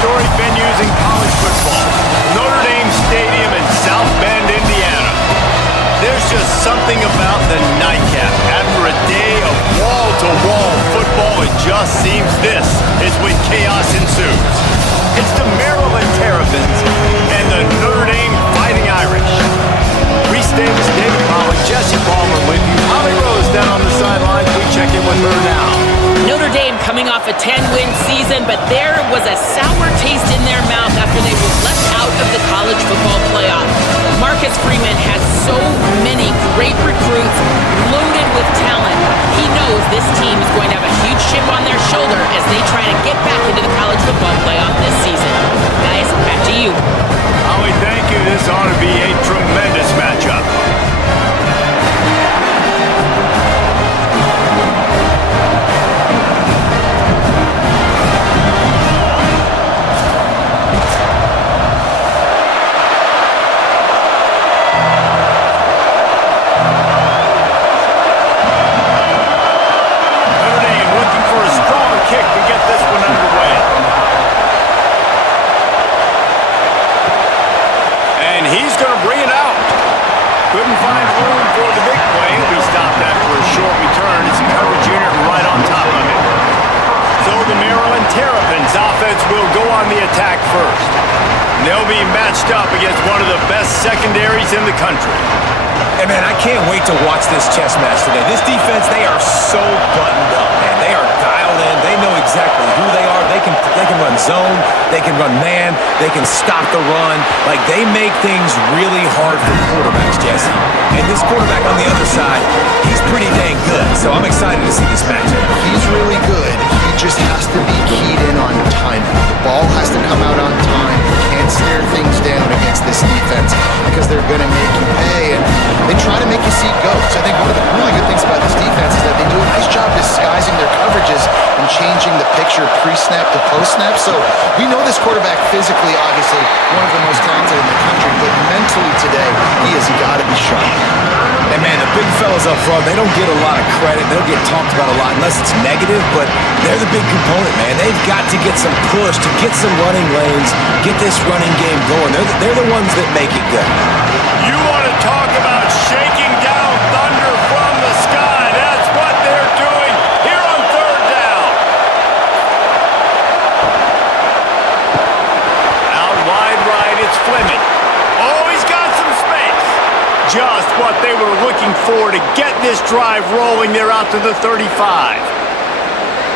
historic venues in college football. Notre Dame Stadium in South Bend, Indiana. There's just something about the nightcap. After a day of wall-to-wall football, it just seems this is when chaos ensues. It's the Maryland Terrapins and the Notre Dame Fighting Irish. Reese Davis, David Pollock, Jesse Palmer with you. Holly Rose down on the sidelines. We check in with her now. Notre Dame coming off a 10-win season, but there was a sour taste in their mouth after they were left out of the college football playoff. Marcus Freeman has so many great recruits loaded with talent. He knows this team is going to have a huge chip on their shoulder as they try to get back into the college football playoff this season. Guys, back to you. Holly, thank you. This ought to be a tremendous matchup. Terrapins offense will go on the attack first. They'll be matched up against one of the best secondaries in the country. And man, I can't wait to watch this chess match today. This defense, they are so buttoned up, man. They are dialed in. They know exactly who they are. They can run zone. They can run man. They can stop the run. Like, they make things really hard for quarterbacks, Jesse. And this quarterback on the other side, he's pretty dang good. So I'm excited to see this matchup. He's really good. He just has to be keyed in on timing. The ball has to come out on time. You can't stare things down against this defense because they're going to make you pay. And they try to make you see goats. I think one of the really good things about this defense is that they do a nice job disguising their coverages and changing the picture pre-snap to post-snap. So we know this quarterback physically, obviously, one of the most talented in the country, but mentally today, he has got to be sharp. And man, the big fellas up front, they don't get a lot of credit. They don't get talked about a lot unless it's negative, but they're the big component, man. They've got to get some push, to get some running lanes, get this running game going. They're the ones that make it go. You want to talk about shaking down thunder from the sky. That's what they're doing here on third down. Out wide right, it's Fleming. Oh, he's got some space. Just what they were looking for to get this drive rolling. They're out to the 35.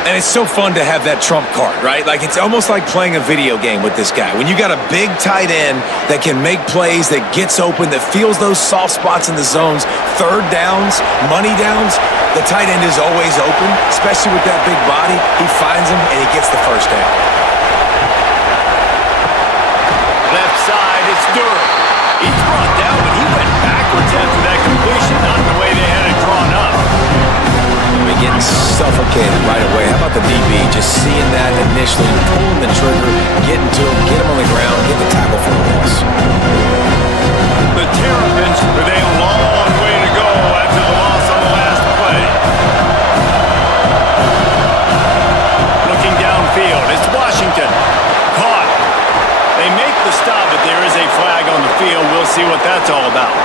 And it's so fun to have that trump card, right? Like, it's almost like playing a video game with this guy. When you got a big tight end that can make plays, that gets open, that feels those soft spots in the zones, third downs, money downs, the tight end is always open, especially with that big body. He finds him, and he gets the first down. Left side, it's Durham. He's brought down, but he went backwards after that completion, not the way they had it drawn up. Getting suffocated right away. How about the DB just seeing that initially, pulling the trigger, getting to him, get him on the ground, get the tackle for a loss. The Terrapins with a long way to go after the loss on the last play. Looking downfield, it's Washington. Caught. They make the stop, but there is a flag on the field. We'll see what that's all about.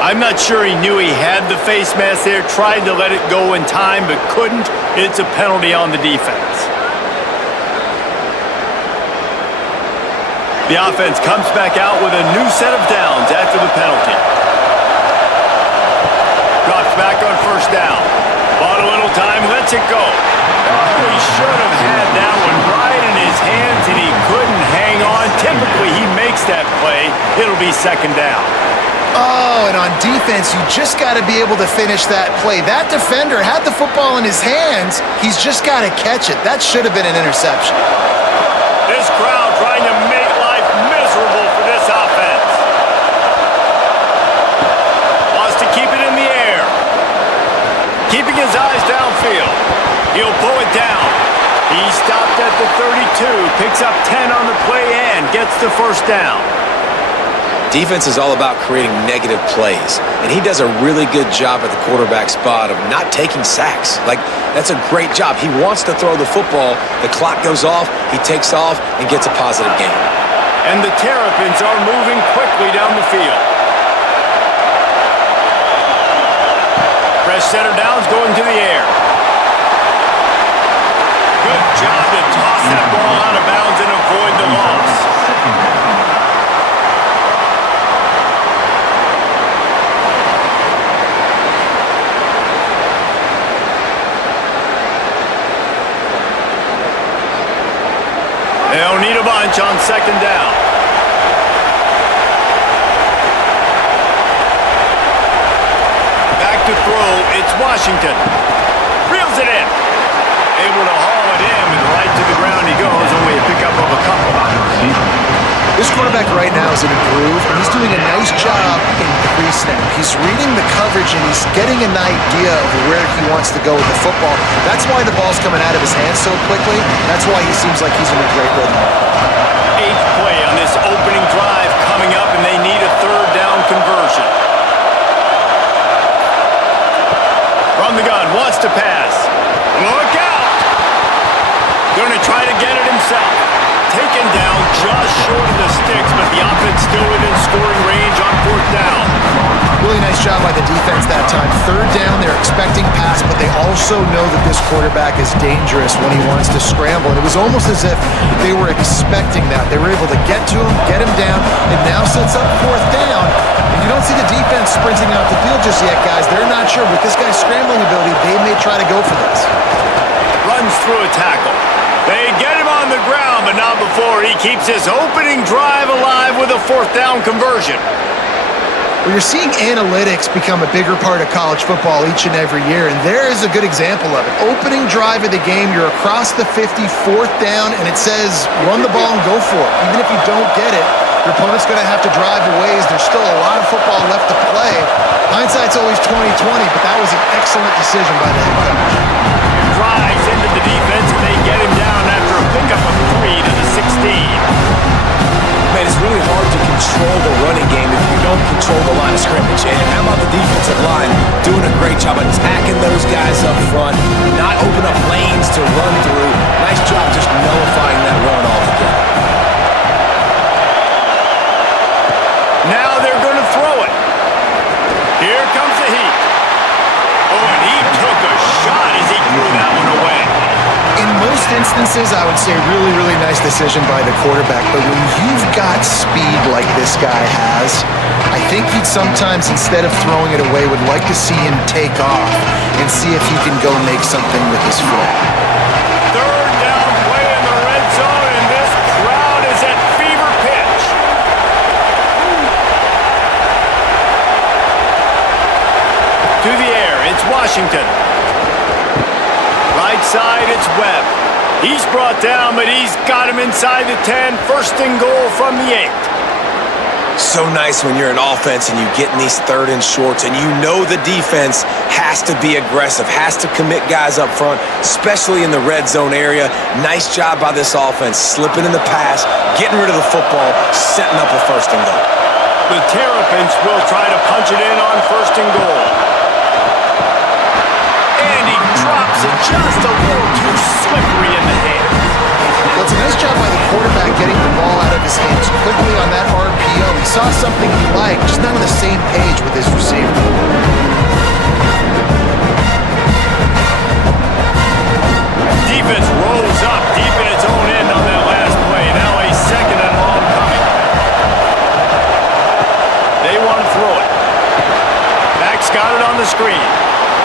I'm not sure he knew he had the face mask there, tried to let it go in time, but couldn't. It's a penalty on the defense. The offense comes back out with a new set of downs after the penalty. Drops back on first down. Bought a little time, lets it go. Oh, he should have had that one right in his hands, and he couldn't hang on. Typically, he makes that play. It'll be second down. Oh, and on defense, you just got to be able to finish that play. That defender had the football in his hands. He's just got to catch it. That should have been an interception. This crowd trying to make life miserable for this offense. Wants to keep it in the air. Keeping his eyes downfield. He'll pull it down. He stopped at the 32, picks up 10 on the play and gets the first down. Defense is all about creating negative plays, and he does a really good job at the quarterback spot of not taking sacks. Like, that's a great job. He wants to throw the football. The clock goes off, he takes off, and gets a positive gain. And the Terrapins are moving quickly down the field. Fresh center downs going to the air. Good job to toss that ball out of bounds and avoid the loss. They'll need a bunch on second down. Back to throw, it's Washington. Reels it in. Able to haul it in, and right to the ground he goes, only a pickup of a couple. This quarterback right now is in a groove, and he's doing a nice job in pre-snap. He's reading the coverage, and he's getting an idea of where he wants to go with the football. That's why the ball's coming out of his hands so quickly. That's why he seems like he's in a great rhythm. 8th play on this opening drive coming up, and they need a third down conversion. From the gun, wants to pass. Look out! Going to try to get it himself. Taken down just short of the sticks, but the offense still within scoring range on 4th down. Really nice job by the defense that time. 3rd down, they're expecting pass, but they also know that this quarterback is dangerous when he wants to scramble. And it was almost as if they were expecting that. They were able to get to him, get him down, and now sets up 4th down. And you don't see the defense sprinting out the field just yet, guys. They're not sure. With this guy's scrambling ability, they may try to go for this. Runs through a tackle. They get him on the ground, but not before he keeps his opening drive alive with a 4th down conversion. Well, you're seeing analytics become a bigger part of college football each and every year, and there is a good example of it. Opening drive of the game, you're across the 50, 4th down, and it says run the ball and go for it. Even if you don't get it, your opponent's going to have to drive a ways. There's still a lot of football left to play. Hindsight's always 20/20, but that was an excellent decision by the head coach. Drives into the defense, and they get him down after a pickup of 3 to the 16. Man, it's really hard to control the running game if you don't control the line of scrimmage. And how about the defensive line doing a great job attacking those guys up front, not open up lanes to run through. Nice job just nullifying that run altogether. Now they're going to throw it. Here comes the heat. Oh, and he took a shot as he threw that one away. In most instances, I would say really, really nice decision by the quarterback. But when you've got speed like this guy has, I think he'd sometimes, instead of throwing it away, would like to see him take off and see if he can go make something with his foot. 3rd down play in the red zone, and this crowd is at fever pitch. To the air, it's Washington. Right side, it's Webb. He's brought down, but he's got him inside the 10. 1st and goal from the 8. So nice when you're an offense and you get in these 3rd and shorts and you know the defense has to be aggressive, has to commit guys up front, especially in the red zone area. Nice job by this offense, slipping in the pass, getting rid of the football, setting up a 1st and goal. The Terrapins will try to punch it in on 1st and goal. And he drops it just a little too slippery in the hands. Well, it's a nice job by the quarterback getting the ball out of his hands quickly on that RPO. He saw something he liked, just not on the same page with his receiver. Defense rolls up deep in its own end on that last play. Now a 2nd and long coming. They want to throw it. Max got it on the screen.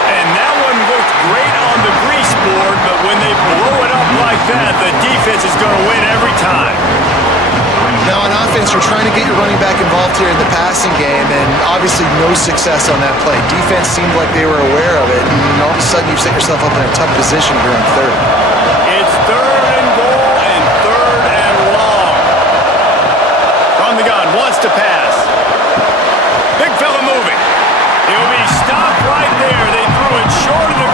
And that one looked great on the grease board, but when they blow it up like that, the defense is going to win every time. Now on offense, you're trying to get your running back involved here in the passing game, and obviously no success on that play. Defense seemed like they were aware of it, and all of a sudden you've set yourself up in a tough position here on 3rd. It's 3rd and goal and 3rd and long. From the gun, wants to pass. Big fella moving. He'll be stopped right there. They threw it short of the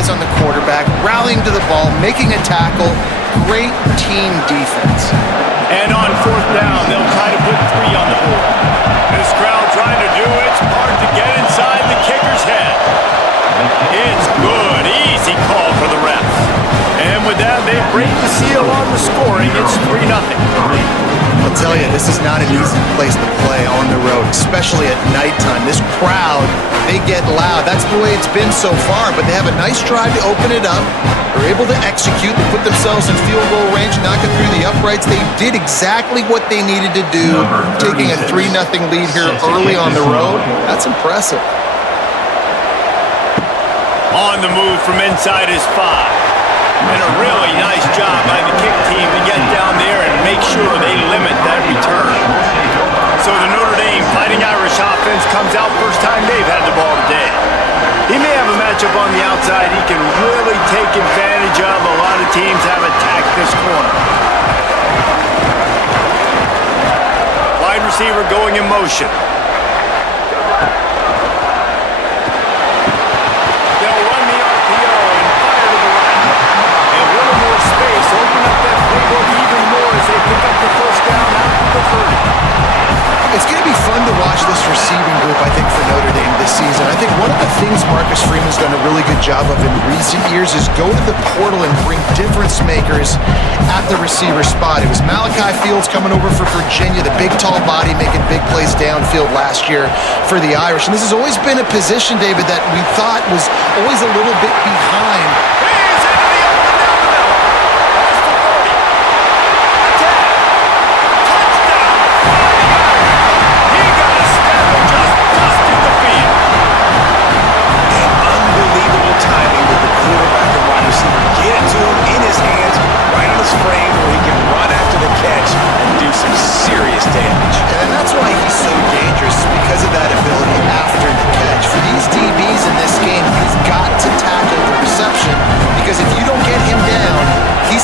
eyes on the quarterback, rallying to the ball, making a tackle. Great team defense. And on fourth down, they'll try to put 3 on the board. This crowd trying to do its part to get inside the kicker's head. It's good. Easy call for the refs. And with that, they break the seal on the scoring. It's 3-0. I'll tell you, this is not an easy place to play on the road, especially at nighttime. This crowd, they get loud. That's the way it's been so far, but they have a nice drive to open it up. They're able to execute. They put themselves in field goal range, knock it through the uprights. They did exactly what they needed to do, taking a 3-0 lead here early on the road. That's impressive. On the move from inside his 5. And a really nice job by the kick team to get down there and make sure they limit that return. So the Notre Dame Fighting Irish offense comes out first time they've had the ball today. He may have a matchup on the outside he can really take advantage of. A lot of teams have attacked this corner. Wide receiver going in motion. It's going to be fun to watch this receiving group, I think, for Notre Dame this season. I think one of the things Marcus Freeman's done a really good job of in recent years is go to the portal and bring difference makers at the receiver spot. It was Malachi Fields coming over for Virginia, the big, tall body making big plays downfield last year for the Irish. And this has always been a position, David, that we thought was always a little bit behind.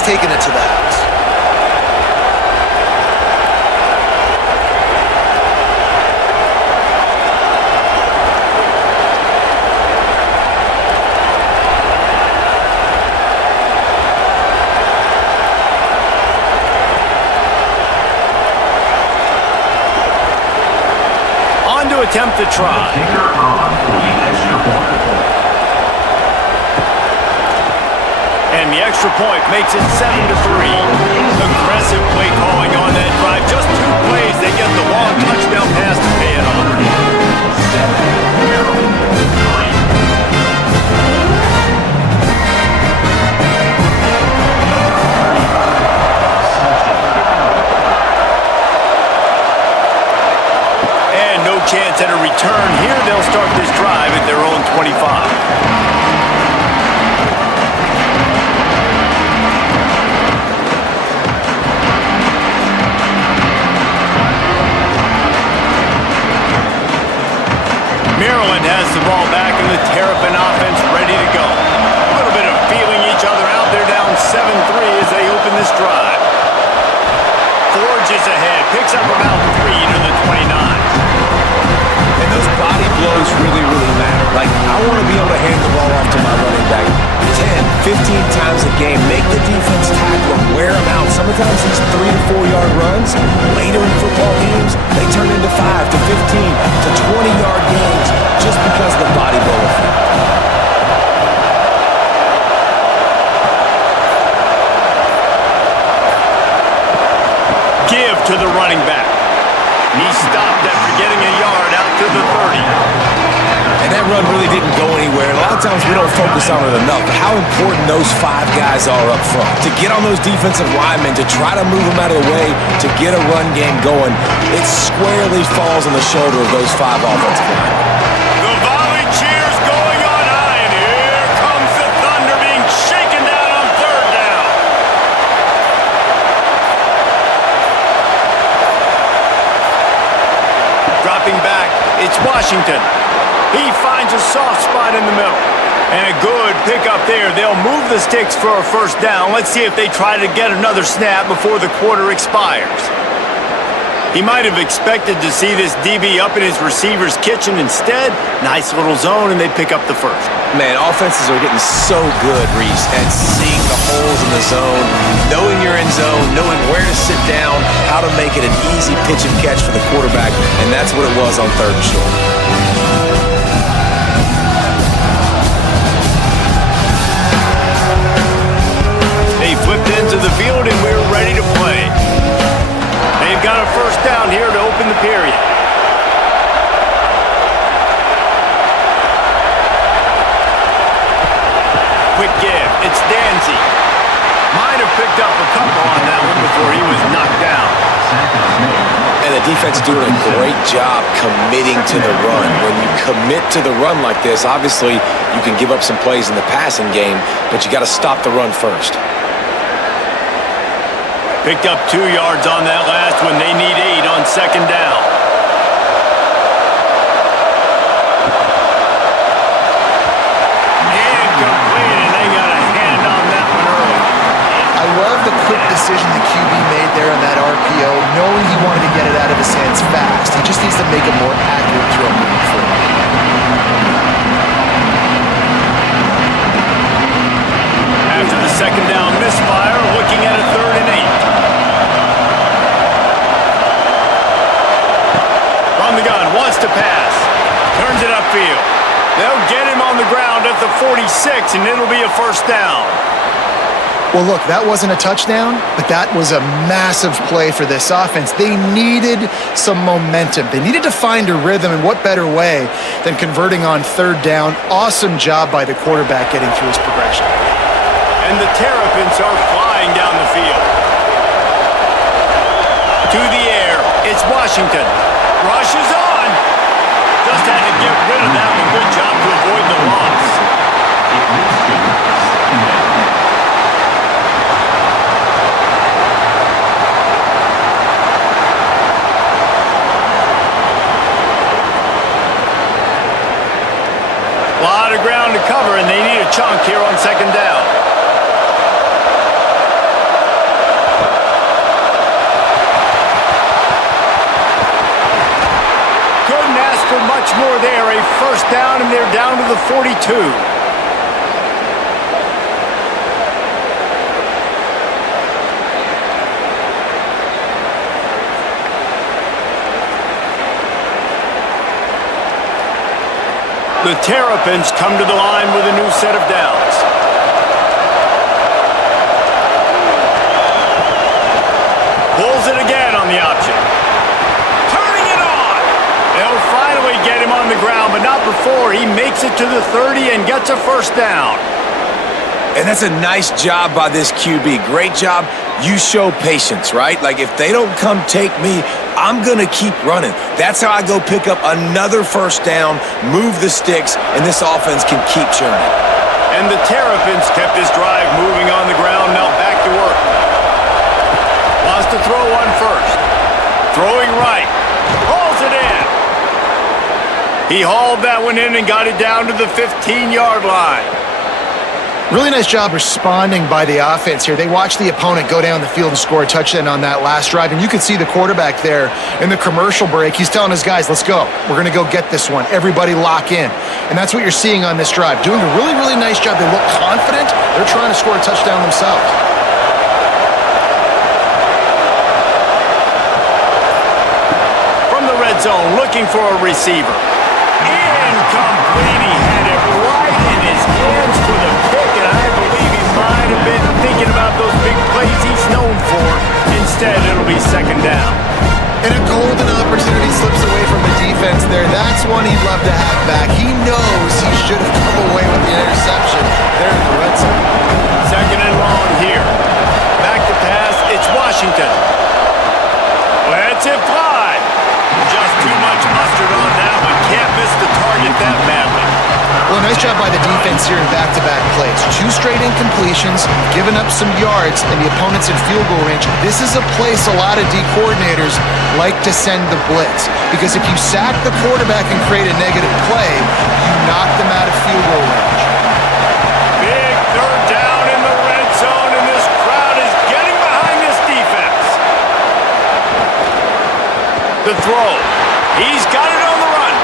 Taking it to the house. On to attempt the try. And the extra point makes it 7-3. Aggressive play calling on that drive. Just 2 plays, they get the long touchdown pass to pay it off. And no chance at a return here. They'll start this drive at their own 25. Maryland has the ball back and the Terrapin offense ready to go. A little bit of feeling each other out. They're down 7-3 as they open this drive. Forges ahead, picks up about 3 to the 29. And those body blows really, really matter. Like, I want to be able to hand the ball off to my running back 10, 15 times a game. Make the defense tackle him, wear him out. Sometimes these 3 to 4 yard runs, later in football games, they turn into 5 to 15 to 20 yard games just because of the body blow effect. Give to the running back. He stopped after getting a yard out to the 30. And that run really didn't go anywhere. And a lot of times we don't focus on it enough. But how important those 5 guys are up front. To get on those defensive linemen, to try to move them out of the way, to get a run game going, it squarely falls on the shoulder of those 5 offensive linemen. The volley cheers going on high, and here comes the Thunder being shaken down on 3rd down. Dropping back, it's Washington. He finds a soft spot in the middle. And a good pickup there. They'll move the sticks for a first down. Let's see if they try to get another snap before the quarter expires. He might have expected to see this DB up in his receiver's kitchen. Instead, nice little zone, and they pick up the first. Man, offenses are getting so good, Reese, at seeing the holes in the zone, knowing you're in zone, knowing where to sit down, how to make it an easy pitch and catch for the quarterback, and that's what it was on 3rd and short. They flipped into the field, and we're ready to play. They've got a first down here to open the period. Quick give. It's Danzy. Might have picked up a couple on that one before he was knocked down. And the defense is doing a great job committing to the run. When you commit to the run like this, obviously you can give up some plays in the passing game, but you got to stop the run first. Picked up 2 yards on that last one. They need 8 on 2nd down. Incomplete, and they got a hand on that one early. I love the quick decision the QB made there on that RPO, knowing he wanted to get it out of his hands fast. He just needs to make a more accurate throw moving forward. After the 2nd down misfire, looking at a 3rd and 8. From the gun, wants to pass. Turns it upfield. They'll get him on the ground at the 46, and it'll be a first down. Well, look, that wasn't a touchdown, but that was a massive play for this offense. They needed some momentum. They needed to find a rhythm, and what better way than converting on 3rd down. Awesome job by the quarterback getting through his progression. And the Terrapins are flying down the field. To the air, it's Washington. Rushes on. Just had to get rid of that one. Good job to avoid the loss. A lot of ground to cover, and they need a chunk here on 2nd down. For much more there, a first down, and they're down to the 42. The Terrapins come to the line with a new set of downs. Pulls it again on the option. They'll finally get him on the ground, but not before he makes it to the 30 and gets a first down. And that's a nice job by this QB. Great job. You show patience, right? Like, if they don't come take me, I'm going to keep running. That's how I go pick up another first down, move the sticks, and this offense can keep churning. And the Terrapins kept this drive moving on the ground. Now back to work. Wants to throw one first. Throwing right. Hauls it in. He hauled that one in and got it down to the 15-yard line. Really nice job responding by the offense here. They watched the opponent go down the field and score a touchdown on that last drive, and you could see the quarterback there in the commercial break. He's telling his guys, let's go. We're going to go get this one. Everybody lock in. And that's what you're seeing on this drive. Doing a really, really nice job. They look confident. They're trying to score a touchdown themselves. From the red zone, looking for a receiver. Incomplete. He had it right in his hands for the pick, and I believe he might have been thinking about those big plays he's known for. Instead, it'll be 2nd down. And a golden opportunity slips away from the defense there. That's one he'd love to have back. He knows he should have come away with the interception there in the red zone. 2nd and long here. Back to pass. It's Washington. Lets it fly. Just too much mustard on that one. Can't miss the target that badly. Well, nice job by the defense here in back-to-back plays. 2 straight incompletions, giving up some yards, and the opponent's in field goal range. This is a place a lot of D coordinators like to send the blitz, because if you sack the quarterback and create a negative play, you knock them out of field goal range. Big 3rd down in the red zone, and this crowd is getting behind this defense. The throw. He's got it on the run.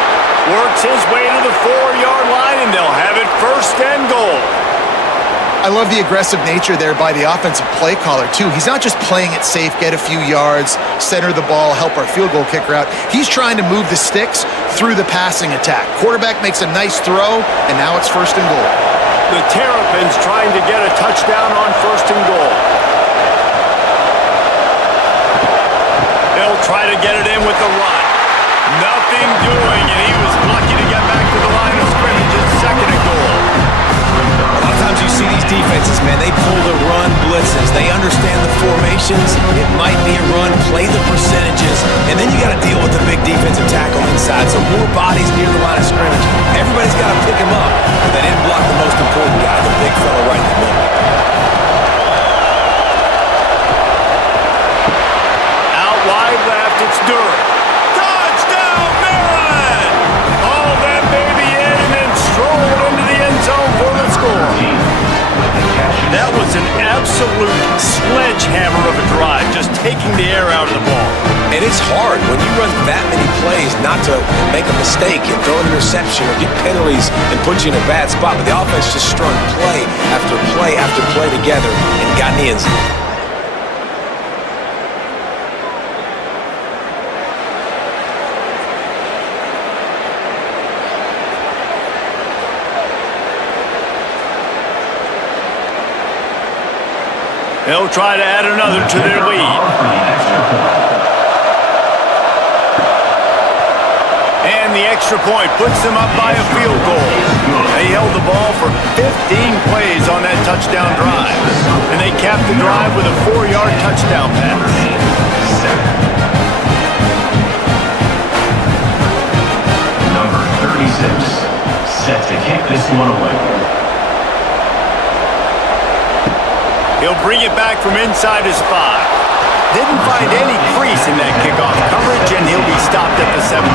Works his way to the 4-yard line, and they'll have it first and goal. I love the aggressive nature there by the offensive play caller, too. He's not just playing it safe, get a few yards, center the ball, help our field goal kicker out. He's trying to move the sticks through the passing attack. Quarterback makes a nice throw, and now it's first and goal. The Terrapins trying to get a touchdown on first and goal. They'll try to get it in with the run. Nothing doing, and he was lucky to get back to the line of scrimmage. It's second and goal. A lot of times you see these defenses, man, they pull the run blitzes. They understand the formations. It might be a run, play the percentages, and then you got to deal with the big defensive tackle inside. So more bodies near the line of scrimmage. Everybody's got to pick him up, but they didn't block the most important guy, the big fella right in the middle. Out wide left, it's Durham. Touchdown, Maryland! Haul that baby in and then stroll into the end zone for the score. That was an absolute sledgehammer of a drive, just taking the air out of the ball. And it's hard when you run that many plays not to make a mistake and throw an interception or get penalties and put you in a bad spot. But the offense just strung play after play after play together and got in the end zone. They'll try to add another to their lead. And the extra point puts them up by a field goal. They held the ball for 15 plays on that touchdown drive. And they capped the drive with a 4-yard touchdown pass. Number 36, set to kick this one away. He'll bring it back from inside his 5. Didn't find any crease in that kickoff coverage, and he'll be stopped at the 17.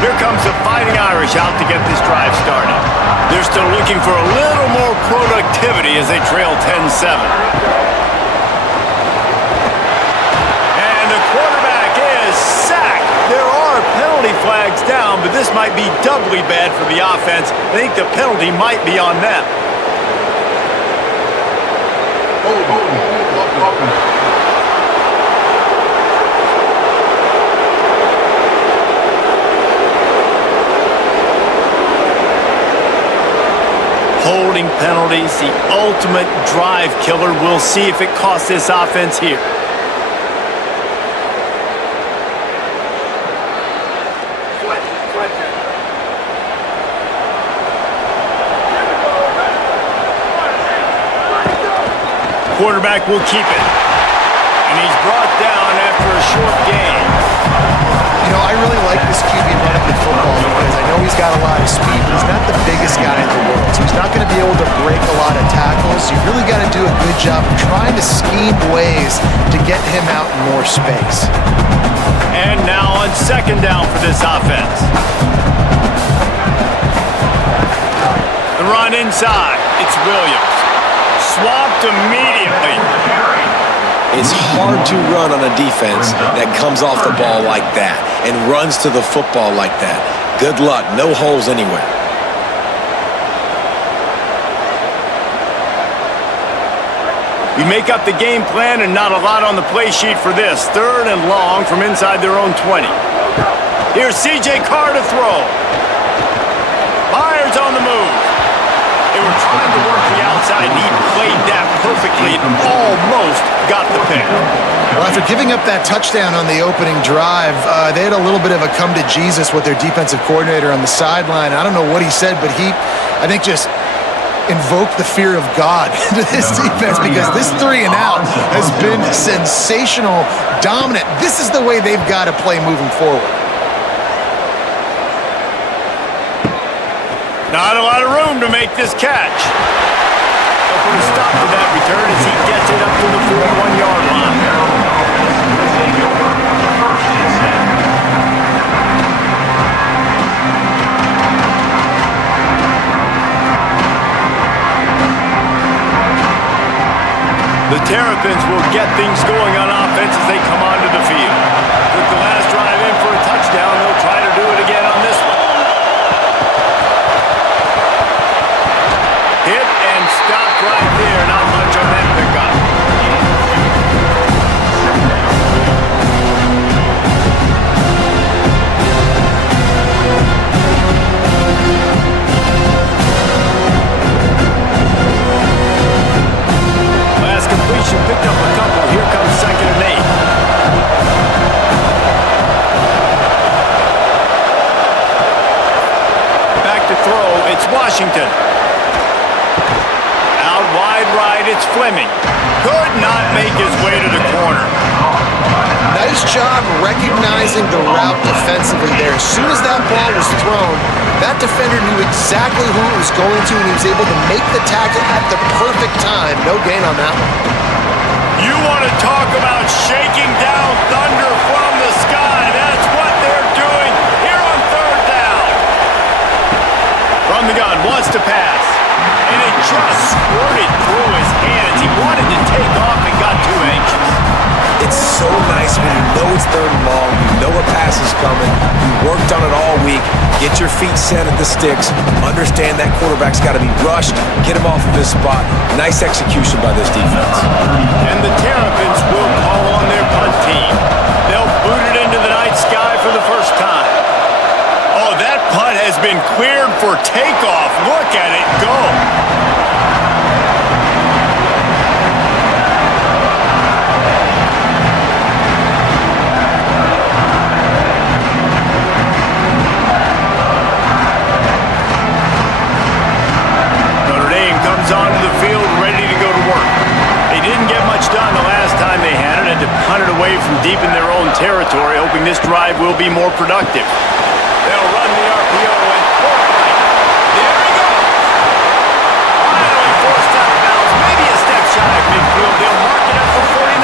Here comes the Fighting Irish out to get this drive started. They're still looking for a little more productivity as they trail 10-7. Quarterback is sacked. There are penalty flags down, but this might be doubly bad for the offense. I think the penalty might be on them. Holding penalties, the ultimate drive killer. We'll see if it costs this offense here. Quarterback will keep it. And he's brought down after a short gain. You know, I really like this QB running the football because I know he's got a lot of speed, but he's not the biggest guy in the world. So he's not going to be able to break a lot of tackles. You really got to do a good job of trying to scheme ways to get him out in more space. And now on second down for this offense. The run inside. It's Williams. Swamped immediately. It's hard to run on a defense that comes off the ball like that and runs to the football like that. Good luck. No holes anywhere. We make up the game plan and not a lot on the play sheet for this. Third and long from inside their own 20. Here's C.J. Carr to throw. Myers on the move. They were trying to work the outside, and he played that perfectly and almost got the pick. Well, after giving up that touchdown on the opening drive, they had a little bit of a come to Jesus with their defensive coordinator on the sideline. I don't know what he said, but he, I think, just invoked the fear of God into this defense because this 3 and out has been sensational, dominant. This is the way they've got to play moving forward. Not a lot of room to make this catch. They'll put a stop to that return as he gets it up to the 41-yard line. The Terrapins will get things going on offense as they come onto the field. With the last drive in for a touchdown, they'll try to do it again on this one. Hit and stopped right there. Not much on that pickup. Last completion picked up a couple. Here comes 2nd and 8. Back to throw. It's Washington. Out wide right, it's Fleming. Could not make his way to the corner. Nice job recognizing the route defensively there. As soon as that ball was thrown, that defender knew exactly who it was going to, and he was able to make the tackle at the perfect time. No gain on that one. You want to talk about shaking down thunder from the sky. That's what they're doing here on 3rd down. From the gun, wants to pass. And it just squirted through his hands. He wanted to take off and got too anxious. It's so nice when you know it's 3rd and long, you know a pass is coming, you worked on it all week, get your feet set at the sticks, understand that quarterback's got to be rushed, get him off of his spot. Nice execution by this defense. And the Terrapins will call on their punt team. They'll boot it into the night sky for the first time. Oh, that punt has been cleared for takeoff. Look at it go. Onto the field, ready to go to work. They didn't get much done the last time they had it, had to punt it away from deep in their own territory, hoping this drive will be more productive. They'll run the RPO and pull it right. There he goes. Finally forced out of bounds, maybe a step shy of midfield. They'll mark it up for 49.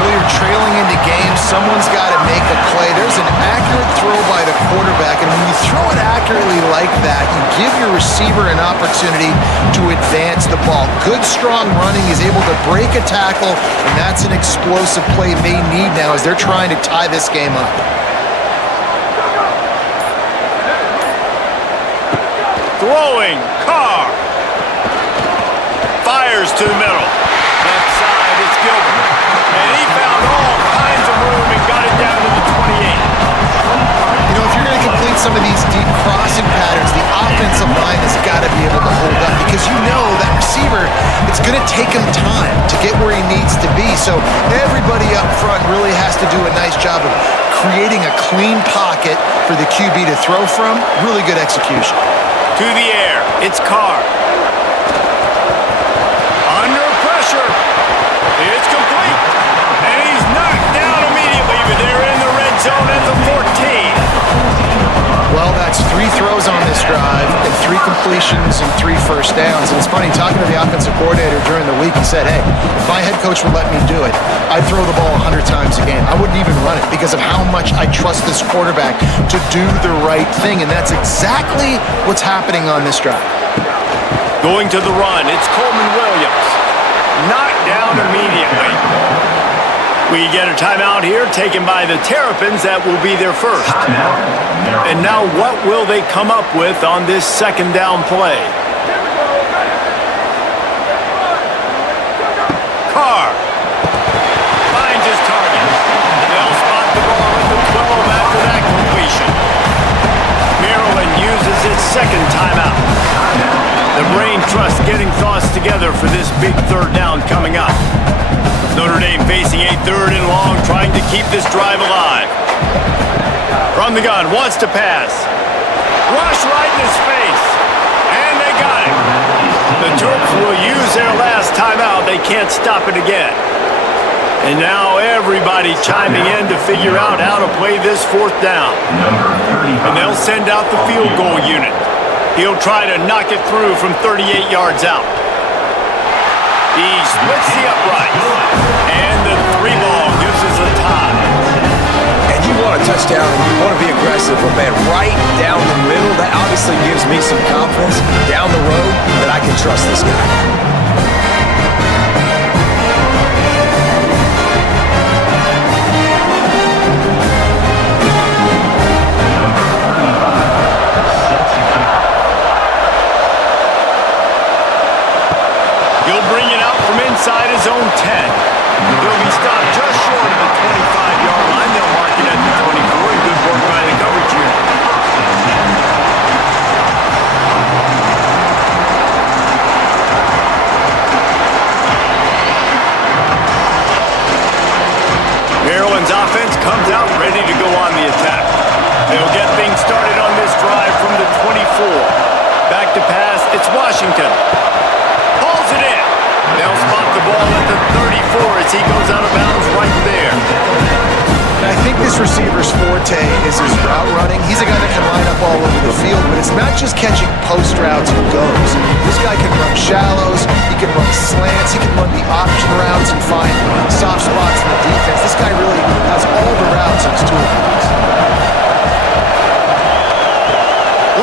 Well, you're trailing into games. Someone's got to make a play. There's an accurate throw by the quarterback, and when you throw it accurately like that, you give your receiver an opportunity to advance the ball. Good, strong running. He's able to break a tackle, and that's an explosive play they need now as they're trying to tie this game up. Throwing, Carr. Fires to the middle. Left side, it's Gilbert. And he found all kinds of room and got it down to the 28. You know, if you're going to complete some of these deep crossing patterns, the offensive line has got to be able to hold up because you know that receiver, it's going to take him time to get where he needs to be. So everybody up front really has to do a nice job of creating a clean pocket for the QB to throw from. Really good execution. To the air, it's Carr. Under pressure. It's complete. And he's knocked down immediately, but they're in the red zone at the 14. Well, that's 3 throws on this drive and 3 completions and 3 first downs. And it's funny, talking to the offensive coordinator during the week, he said, hey, if my head coach would let me do it, I'd throw the ball 100 times a game. I wouldn't even run it because of how much I trust this quarterback to do the right thing. And that's exactly what's happening on this drive. Going to the run, it's Coleman Williams. Knocked down immediately. We get a timeout here taken by the Terrapins. That will be their first. And now what will they come up with on this 2nd down play? Carr finds his target. They'll spot the ball at the 12 after that completion. Maryland uses its 2nd timeout. The brain trust getting thoughts together for this big 3rd down coming up. Notre Dame facing a 3rd and long, trying to keep this drive alive. From the gun, wants to pass. Rush right in his face. And they got it. The Terps will use their last timeout. They can't stop it again. And now everybody chiming in to figure out how to play this 4th down. And they'll send out the field goal unit. He'll try to knock it through from 38 yards out. He splits the uprights, and the 3-ball gives us a tie. And you want a touchdown, and you want to be aggressive, but man, right down the middle, that obviously gives me some confidence down the road that I can trust this guy. forte is his route running. He's a guy that can line up all over the field, but it's not just catching post routes and goes. This guy can run shallows, he can run slants, he can run the option routes and find soft spots in the defense. This guy really has all the routes in his toolbox.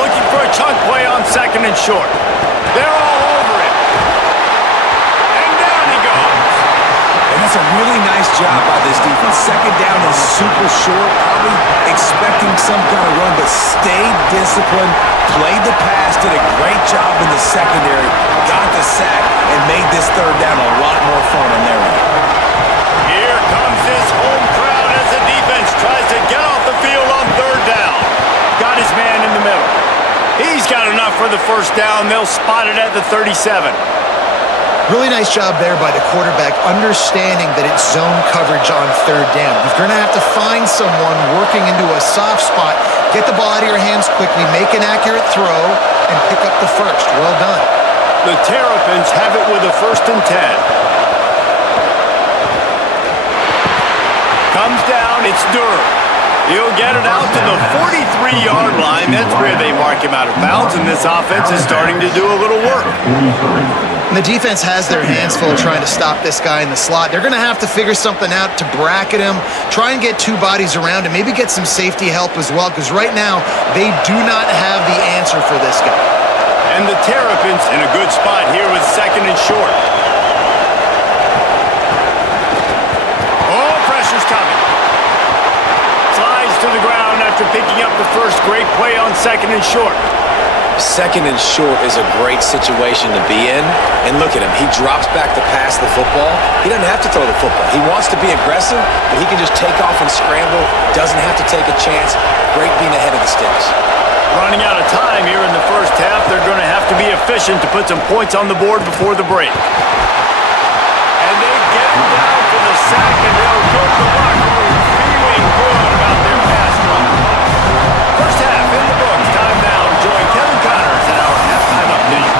Looking for a chunk play on second and short. They're all over it. And down he goes. And that's a really nice job by this defense. Second down is super short, probably expecting some kind of run, but stayed disciplined, played the pass, did a great job in the secondary, got the sack, and made this third down a lot more fun on their end. Here comes this home crowd as the defense tries to get off the field on third down. Got his man in the middle. He's got enough for the first down. They'll spot it at the 37. Really nice job there by the quarterback, understanding that it's zone coverage on third down. You're going to have to find someone working into a soft spot, get the ball out of your hands quickly, make an accurate throw, and pick up the first. Well done. The Terrapins have it with a 1st and 10. Comes down, it's Durham. He'll get it out to the 43-yard line. That's where they mark him out of bounds, and this offense is starting to do a little work. And the defense has their hands full trying to stop this guy in the slot. They're going to have to figure something out to bracket him, try and get two bodies around him, maybe get some safety help as well, because right now they do not have the answer for this guy. And the Terrapins in a good spot here with second and short. Oh, pressure's coming. Slides to the ground after picking up the first. Great play on second and short. Second and short is a great situation to be in. And look at him. He drops back to pass the football. He doesn't have to throw the football. He wants to be aggressive, but he can just take off and scramble. Doesn't have to take a chance. Great being ahead of the sticks. Running out of time here in the first half. They're going to have to be efficient to put some points on the board before the break. And they get him down for the sack, and they'll go to the locker room feeling good about their pass run. First half in the books. Time now to join Kevin Connors in our halftime update.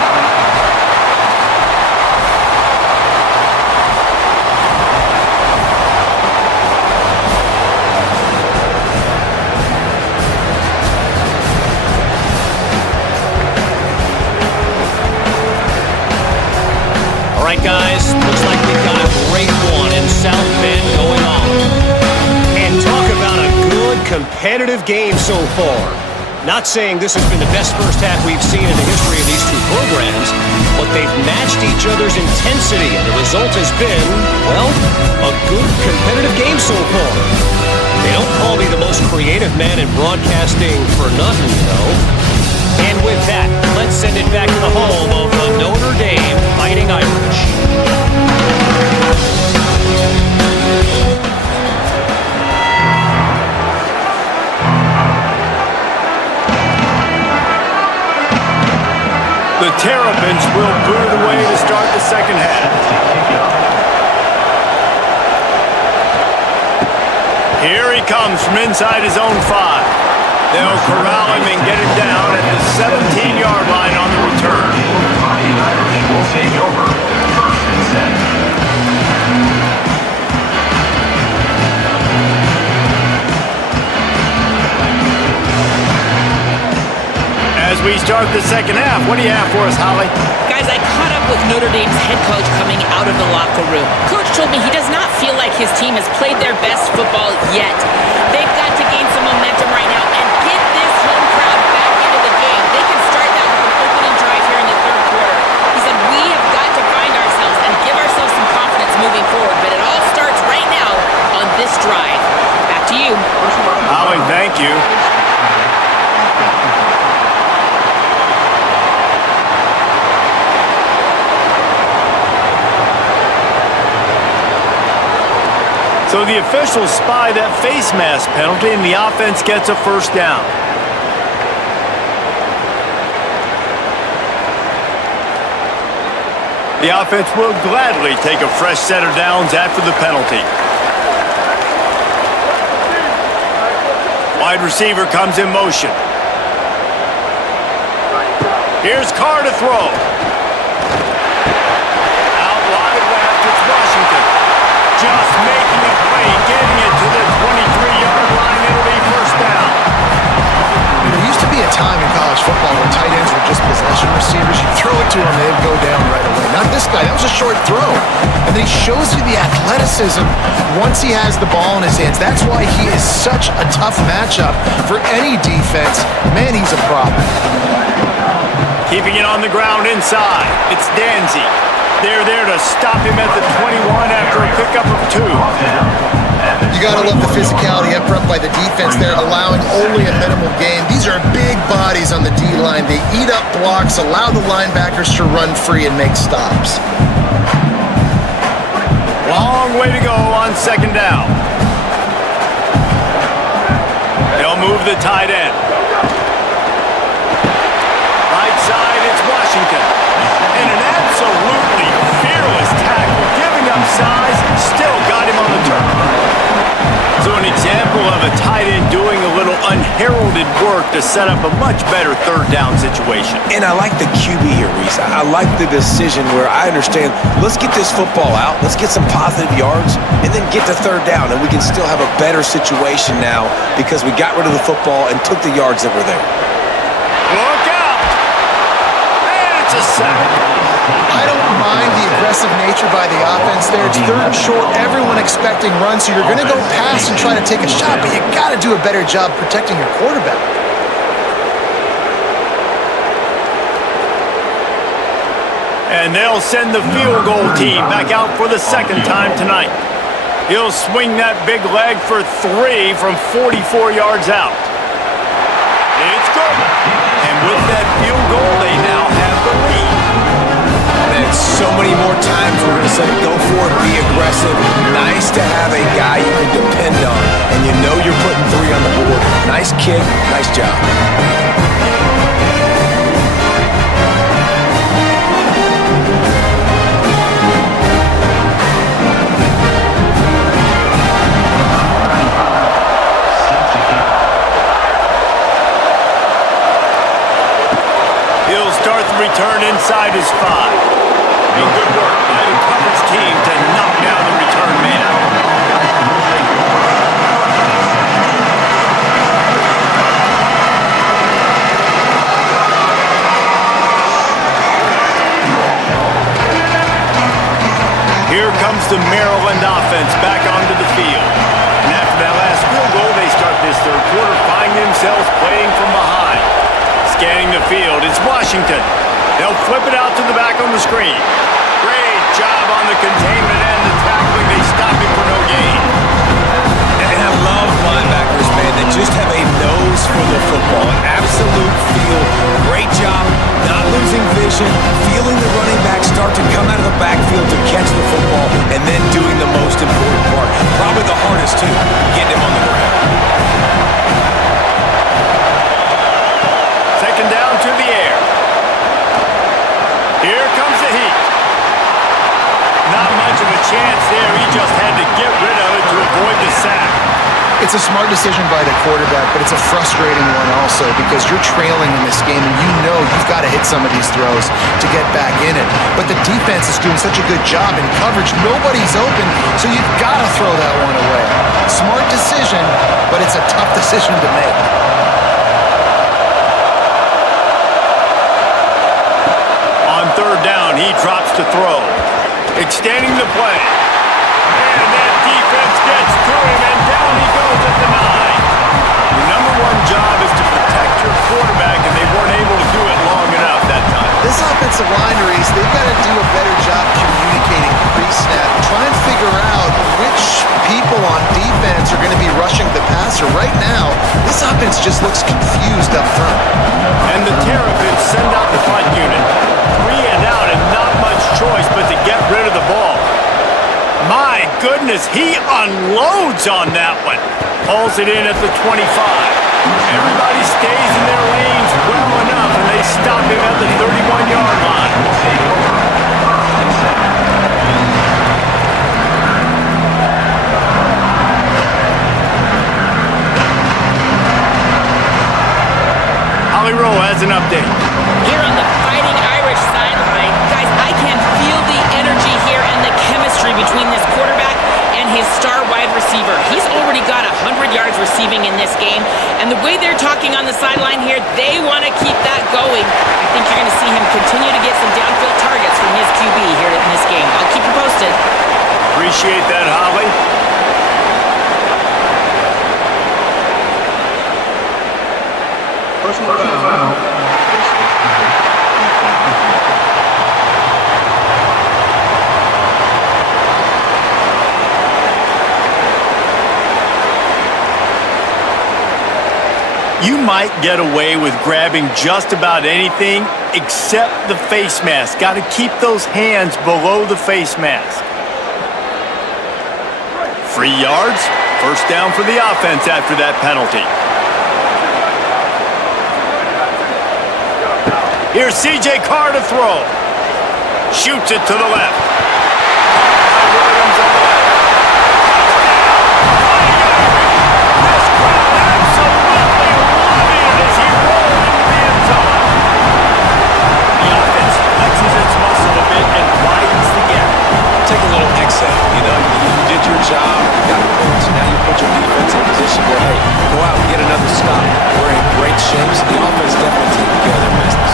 All right, guys, looks like we've got a great one in South Bend going on. And talk about a good competitive game so far. Not saying this has been the best first half we've seen in the history of these two programs, but they've matched each other's intensity, and the result has been, well, a good competitive game so far. They don't call me the most creative man in broadcasting for nothing, though. And with that, let's send it back to the home of the Notre Dame Fighting Irish. The Terrapins will boot it away to start the second half. Here he comes from inside his own 5. They'll corral him and get him down at the 17-yard line on the return. Fighting Irish will take over 1st and 10. As we start the second half, what do you have for us, Holly? Guys, I caught up with Notre Dame's head coach coming out of the locker room. Coach told me he does not feel like his team has played their best football yet. They've got to gain some momentum right now and get this home crowd back into the game. They can start that with an opening drive here in the third quarter. He said, we have got to find ourselves and give ourselves some confidence moving forward, but it all starts right now on this drive. Back to you. Holly, thank you. So the officials spy that face mask penalty, and the offense gets a first down. The offense will gladly take a fresh set of downs after the penalty. Wide receiver comes in motion. Here's Carr to throw. Out wide left, it's Washington. Just making a play, getting it to the 23-yard line. It'll be first option receivers, you throw it to him, they'd go down right away. Not this guy. That was a short throw. And then he shows you the athleticism once he has the ball in his hands. That's why he is such a tough matchup for any defense. Man, he's a problem. Keeping it on the ground inside. It's Danzy. They're there to stop him at the 21 after a pickup of 2. You got to love the physicality up front by the defense there, allowing only a minimal gain. These are big bodies on the D-line. They eat up blocks, allow the linebackers to run free and make stops. Long way to go on second down. They'll move the tight end. Right side, it's Washington. And an absolutely fearless tackle, giving up size, still got him on the turn. So an example of a tight end doing a little unheralded work to set up a much better third down situation. And I like the QB here, Reese. I like the decision where I understand, let's get this football out, let's get some positive yards, and then get to third down, and we can still have a better situation now because we got rid of the football and took the yards that were there. Look out! And it's a sack. I don't mind the aggressive nature by the offense there. It's third and short, everyone expecting runs, so you're going to go pass and try to take a shot, but you got to do a better job protecting your quarterback. And they'll send the field goal team back out for the second time tonight. He'll swing that big leg for 3 from 44 yards out. It's good. And with that field goal, they now have the lead. And so many more times we're going to say, go for it, be aggressive. Nice to have a guy you can depend on, and you know you're putting 3 on the board. Nice kick, nice job. He'll start the return inside his 5. And good work by the coverage team to knock down the return man. Here comes the Maryland offense back onto the field. And after that last field goal, they start this third quarter, finding themselves playing from behind. Scanning the field, it's Washington. They'll flip it out to the back on the screen. Great job on the containment and the tackling. They stop him for no gain. And I love linebackers, man, that just have a nose for the football, an absolute feel. Great job not losing vision, feeling the running back start to come out of the backfield to catch the football, and then doing the most important part. Probably the hardest, too, getting him on the ground. Second down to the air. Here comes the heat. Not much of a chance there. He just had to get rid of it to avoid the sack. It's a smart decision by the quarterback, but it's a frustrating one also because you're trailing in this game and you know you've got to hit some of these throws to get back in it. But the defense is doing such a good job in coverage. Nobody's open, so you've got to throw that one away. Smart decision, but it's a tough decision to make. On third down, he drops to throw. Extending the play. And that defense gets to him, and down he goes at the 9. Your number one job is to protect your quarterback, and they weren't able to do it long enough that time. This offensive line, Reese, they've got to do a better job communicating pre-snap. Try and figure out which people on defense are going to be rushing the passer. Right now, this offense just looks confused up front. And the Terrapins send out the punt unit. 3 and out and not much choice but to get rid of the ball. My goodness, he unloads on that one. Pulls it in at the 25. Everybody stays in their lanes well enough, and they stop him at the 31-yard line. Holly Rowe has an update. Here on the Fighting Irish sideline, guys, I can feel the energy here and the chemistry between this quarterback and his star wide receiver. He's already got 100 yards receiving in this game, and the way they're talking on the sideline here, they want to keep that going. I think you're going to see him continue to get some downfield targets from his QB here in this game. I'll keep you posted. Appreciate that, Holly. Personal foul. You might get away with grabbing just about anything except the face mask. Got to keep those hands below the face mask. 3 yards, first down for the offense after that penalty. Here's C.J. Carr to throw. Shoots it to the left. Take a little exhale, you know, you did your job, you got points, now you put your defense in a position where, hey, go out and get another stop. We're in great shape, so the offense definitely taking care of their business.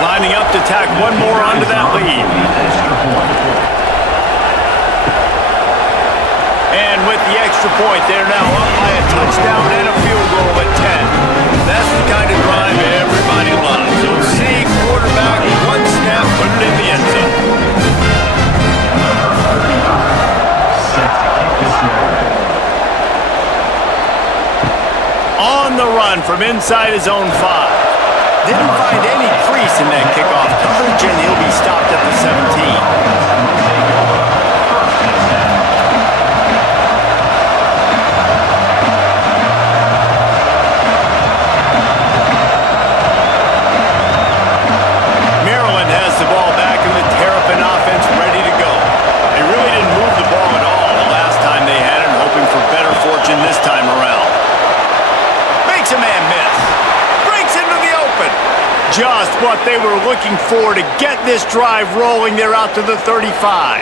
Lining up to tack one more onto that lead. And with the extra point, they're now up by a touchdown and a field goal at 10. That's the kind of drive everybody loves. You'll see quarterback, one snap, put it in the end zone. On the run from inside his own 5. Didn't find any crease in that kickoff coverage, and he'll be stopped at the 17. Maryland has the ball back, and the Terrapin offense ready to go. They really didn't move the ball at all the last time they had it, hoping for better fortune this time around. Makes a man miss. Into the open. Just what they were looking for to get this drive rolling. They're out to the 35.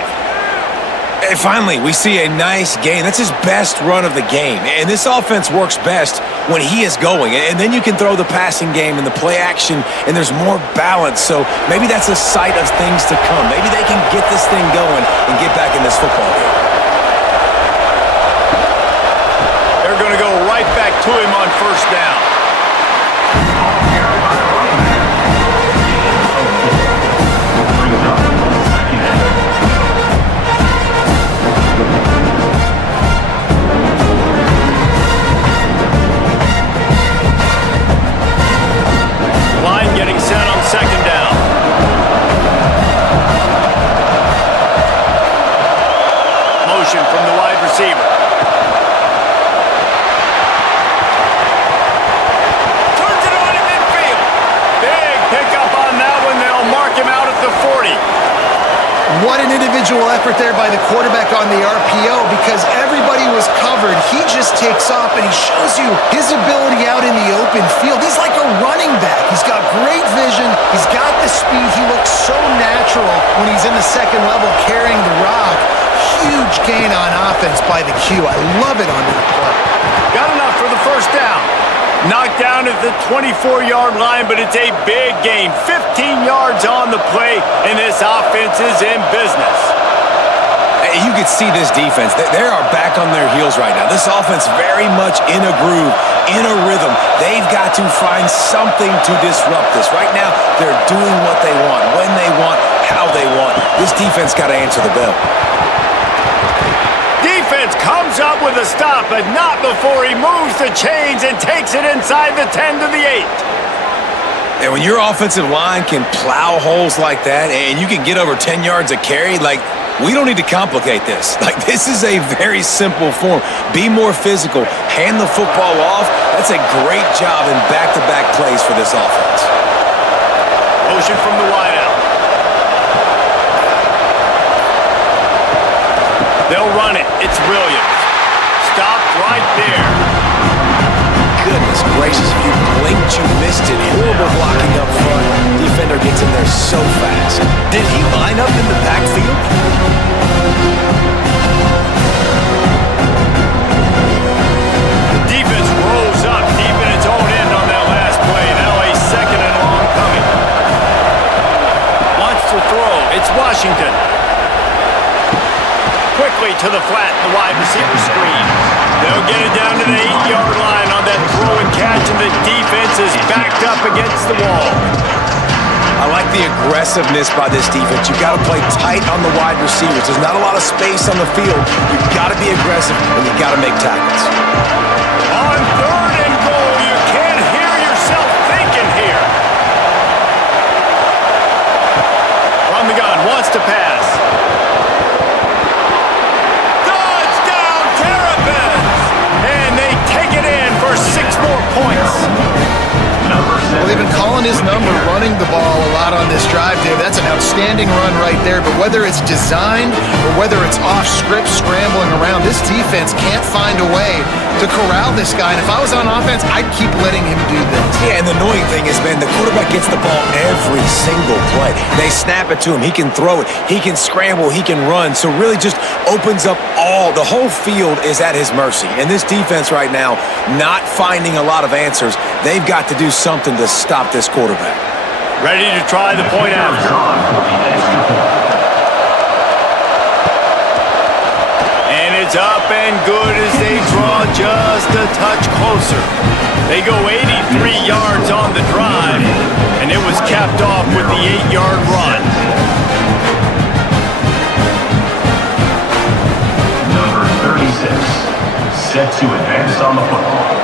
And finally, we see a nice gain. That's his best run of the game. And this offense works best when he is going. And then you can throw the passing game and the play action, and there's more balance. So maybe that's a sight of things to come. Maybe they can get this thing going and get back in this football game. They're going to go right back to him on first down. Getting set on second down. Motion from the wide receiver. Turns it on in midfield. Big pickup on that one. They'll mark him out at the 40. What an individual effort there by the quarterback on the RPO, because everybody was covered. He just takes off, and he shows you his ability out in the open field. He's like a running back. He's got great vision. He's got the speed. He looks so natural when he's in the second level carrying the rock. Huge gain on offense by the Q. I love it on that play. Got enough for the first down. Knocked down at the 24-yard line, but it's a big gain. 15 yards on the play, and this offense is in business. You could see this defense. They are back on their heels right now. This offense very much in a groove, in a rhythm. They've got to find something to disrupt this. Right now, they're doing what they want, when they want, how they want. This defense got to answer the bell. Defense comes up with a stop, but not before he moves the chains and takes it inside the 10 to the 8. And when your offensive line can plow holes like that, and you can get over 10 yards a carry, like, we don't need to complicate this. Like, this is a very simple form. Be more physical. Hand the football off. That's a great job in back-to-back plays for this offense. Motion from the wideout. They'll run it. It's Williams. Stopped right there. Goodness gracious, if you blinked, you missed it. Horrible blocking up front. Defender gets in there so fast. Did he line up in the backfield? Defense rolls up deep in its own end on that last play. Now a second and long coming. Wants to throw. It's Washington. Quickly to the flat, the wide receiver screen. They'll get it down to the 8-yard line on that throw and catch, and the defense is backed up against the wall. I like the aggressiveness by this defense. You've got to play tight on the wide receivers. There's not a lot of space on the field. You've got to be aggressive, and you've got to make tackles. On third and goal, you can't hear yourself thinking here. From the gun, wants to pass. Touchdown, Terrapins! And they take it in for 6 more points. Well, they've been calling his number, running the ball a lot on this drive, Dave. That's an outstanding run right there. But whether it's designed or whether it's off script, scrambling around, this defense can't find a way to corral this guy. And if I was on offense, I'd keep letting him do this. Yeah, and the annoying thing is, man, the quarterback gets the ball every single play. They snap it to him. He can throw it. He can scramble. He can run. So really just opens up the whole field is at his mercy. And this defense right now, not finding a lot of answers. They've got to do something to stop this quarterback. Ready to try the point after. And it's up and good as they draw just a touch closer. They go 83 yards on the drive, and it was capped off with the 8-yard run. Number 36, set to advance on the football.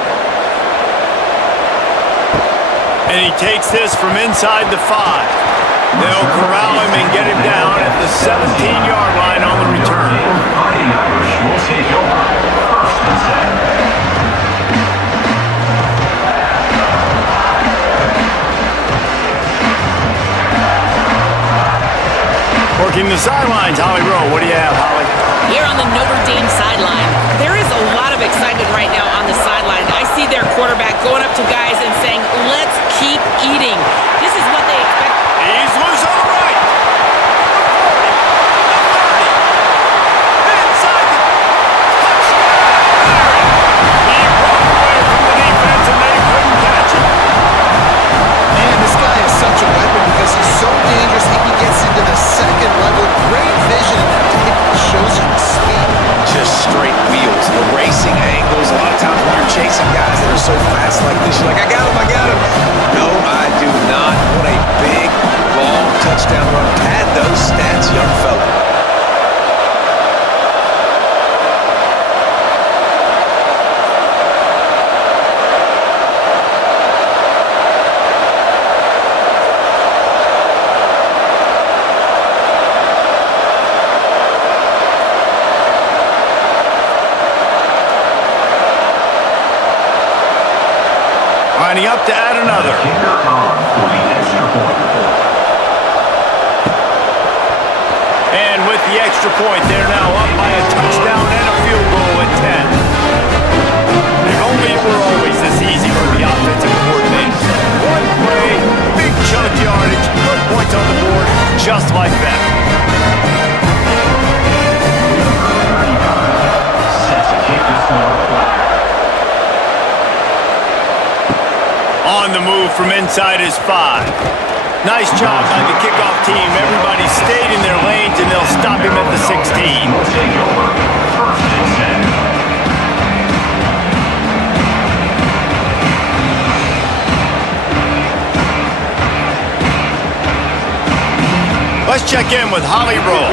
And he takes this from inside the 5. They'll corral him and get him down at the 17-yard line on the return. Fighting Irish will take over. 1st and 7. Working the sidelines, Holly Rowe. What do you have, Holly? Here on the Notre Dame sideline, there is a lot of excitement right now on the sideline. I see their quarterback going up to guys and saying, let's keep eating. This is what they expect. He's loose on the right. Inside the touchdown. He broke away from the defense and they couldn't catch him. Man, this guy is such a weapon because he's so dangerous. He gets into the second level. Great vision. It shows you speed. Just straight wheels, erasing angles. A lot of times when you're chasing guys that are so fast like this, you're like, I got him, I got him. No, I do not. What a big, long touchdown run. Pad those stats, young fella. Lining up to add another. Kicker on for the extra point. And with the extra point, they're now up by a touchdown and a field goal at 10. If only it were always this easy for the offensive coordinators. One play, big chunk yardage, good points on the board, just like that. Set to kick this one flat. On the move from inside his 5. Nice job by the kickoff team. Everybody stayed in their lanes, and they'll stop him at the 16. Will take over. 1st and 10. Let's check in with Holly Rowe.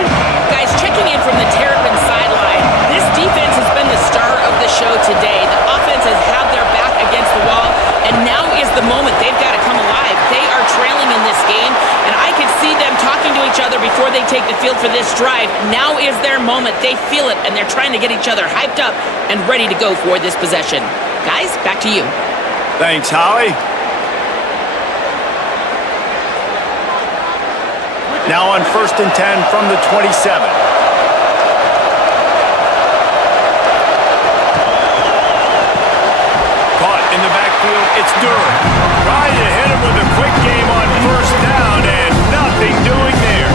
Guys, checking in from the Terrapin sideline, this defense has been the star of the show today. The offense has had their back against the wall, and now is the moment they've got to come alive. They are trailing in this game, and I can see them talking to each other before they take the field for this drive. Now is their moment. They feel it, and they're trying to get each other hyped up and ready to go for this possession. Guys, back to you. Thanks, Holly. Now on 1st and 10 from the 27. backfield, it's Durham. Trying to hit him with a quick game on first down, and nothing doing there.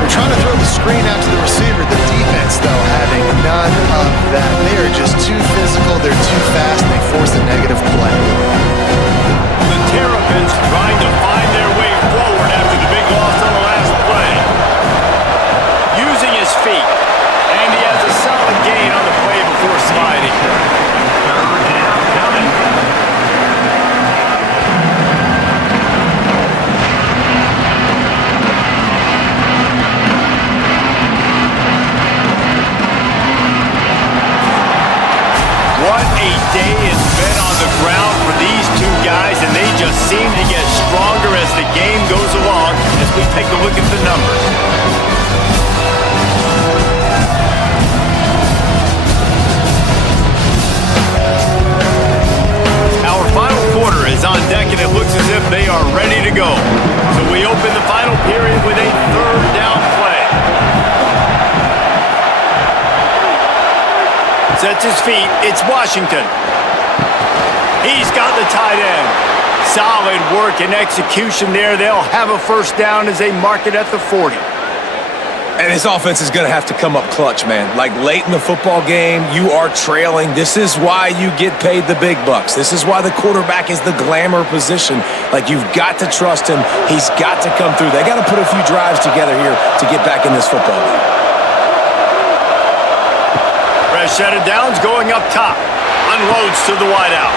They're trying to throw the screen out to the receiver. The defense, though, having none of that. They are just too physical, they're too fast, and they force a negative play. The Terrapins trying to find their way forward after the big loss on the last play. Using his feet, and he has a solid gain on the play before sliding. Third down coming. What a day it's been on the ground for these two guys, and they just seem to get stronger as the game goes along as we take a look at the numbers. Our final quarter is on deck, and it looks as if they are ready to go. So we open the final period with a third down play. Sets his feet. It's Washington. He's got the tight end. Solid work and execution there. They'll have a first down as they mark it at the 40. And this offense is going to have to come up clutch, man. Like late in the football game, you are trailing. This is why you get paid the big bucks. This is why the quarterback is the glamour position. Like, you've got to trust him. He's got to come through. They got to put a few drives together here to get back in this football game. Fresh set of downs going up top. Unloads to the wideout.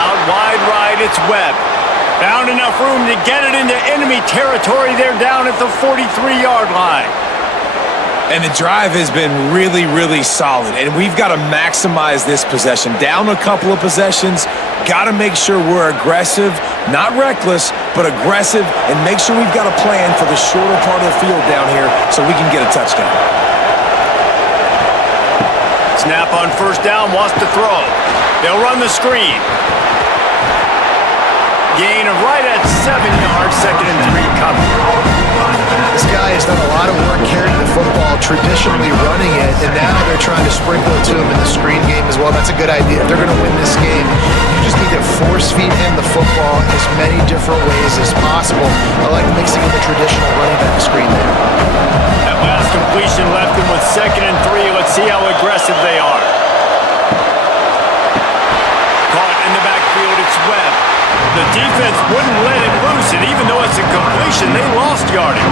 Out wide right, it's Webb. Found enough room to get it into enemy territory. They're down at the 43-yard line. And the drive has been really, really solid. And we've got to maximize this possession. Down a couple of possessions. Got to make sure we're aggressive, not reckless, but aggressive, and make sure we've got a plan for the shorter part of the field down here so we can get a touchdown. Snap on first down, wants to throw. They'll run the screen. Gain of right at 7 yards, 2nd and 3 coming. This guy has done a lot of work carrying the football, traditionally running it, and now they're trying to sprinkle it to him in the screen game as well. That's a good idea. If they're going to win this game, you just need to force feed him the football as many different ways as possible. I like mixing in the traditional running back screen there. That last completion left him with 2nd and 3. Let's see how aggressive they are. Caught in the backfield, it's Webb. The defense wouldn't let it loose, and even though it's a completion, they lost yardage.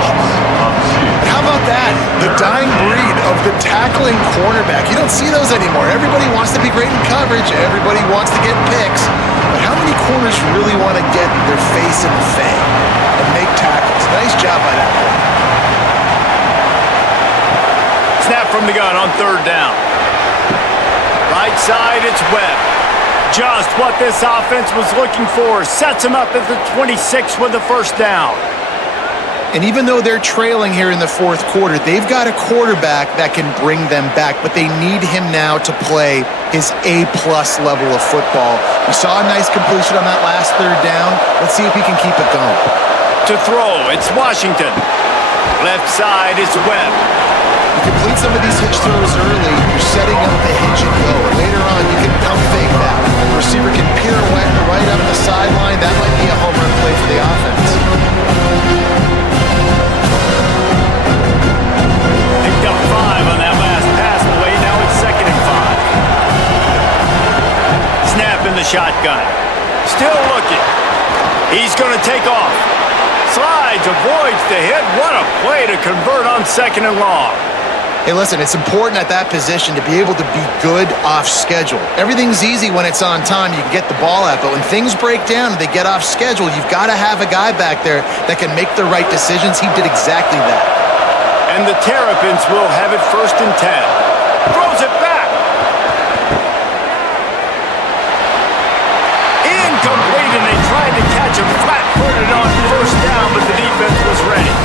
How about that? The dying breed of the tackling cornerback. You don't see those anymore. Everybody wants to be great in coverage. Everybody wants to get picks. But how many corners really want to get their face in the fang and make tackles? Nice job by that corner. Snap from the gun on third down. Right side, it's Webb. Just what this offense was looking for. Sets him up at the 26 with the first down. And even though they're trailing here in the fourth quarter, they've got a quarterback that can bring them back, but they need him now to play his A-plus level of football. We saw a nice completion on that last third down. Let's see if he can keep it going. To throw, it's Washington. Left side, it's Webb. You complete some of these hitch throws early, you're setting up the hitch and go. Later on, you can pump fake that. The receiver can pirouette right up the sideline. That might be a home run play for the offense. Picked up 5 on that last pass play. Now it's 2nd and 5. Snap in the shotgun. Still looking. He's going to take off. Slides, avoids the hit. What a play to convert on 2nd and long. Hey, listen, it's important at that position to be able to be good off schedule. Everything's easy when it's on time. You can get the ball out, but when things break down and they get off schedule, you've got to have a guy back there that can make the right decisions. He did exactly that. And the Terrapins will have it 1st and 10. Throws it back. Incomplete, and they tried to catch him flat-footed on first down, but the defense was ready.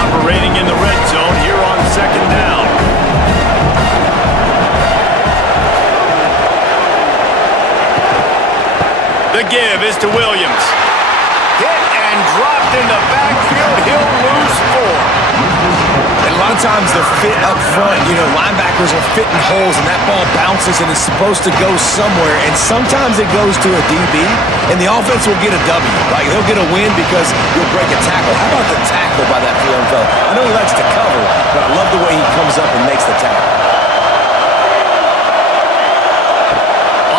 Operating in the red zone here on 2nd down. The give is to Williams. Hit and drop sometimes the fit up front, you know, linebackers are fitting holes and that ball bounces and it's supposed to go somewhere, and sometimes it goes to a DB and the offense will get a W. Like, they'll get a win because you'll break a tackle. How about the tackle by that young fella? I know he likes to cover, but I love the way he comes up and makes the tackle.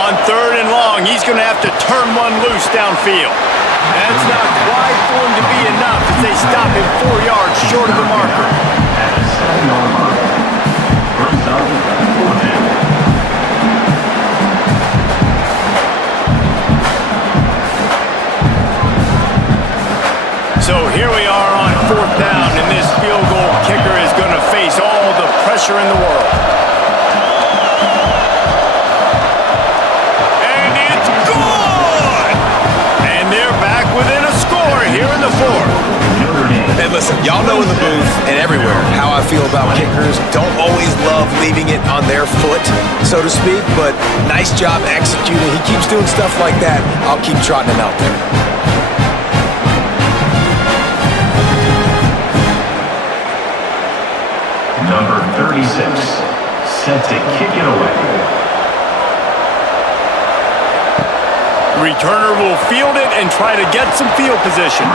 On 3rd and long, he's going to have to turn one loose downfield. That's not quite going to be enough as they stop him 4 yards short of the marker. At the 7-yard mark. First down, 4th down. So here we are on 4th down, and this field goal kicker is going to face all the pressure in the world. And it's good! And they're back within a score here in the 4th. Hey, listen, y'all know in the booth and everywhere how I feel about kickers. Don't always love leaving it on their foot, so to speak, but nice job executing. He keeps doing stuff like that. I'll keep trotting him out there. Number 36, set to kick it away. Returner will field it and try to get some field position.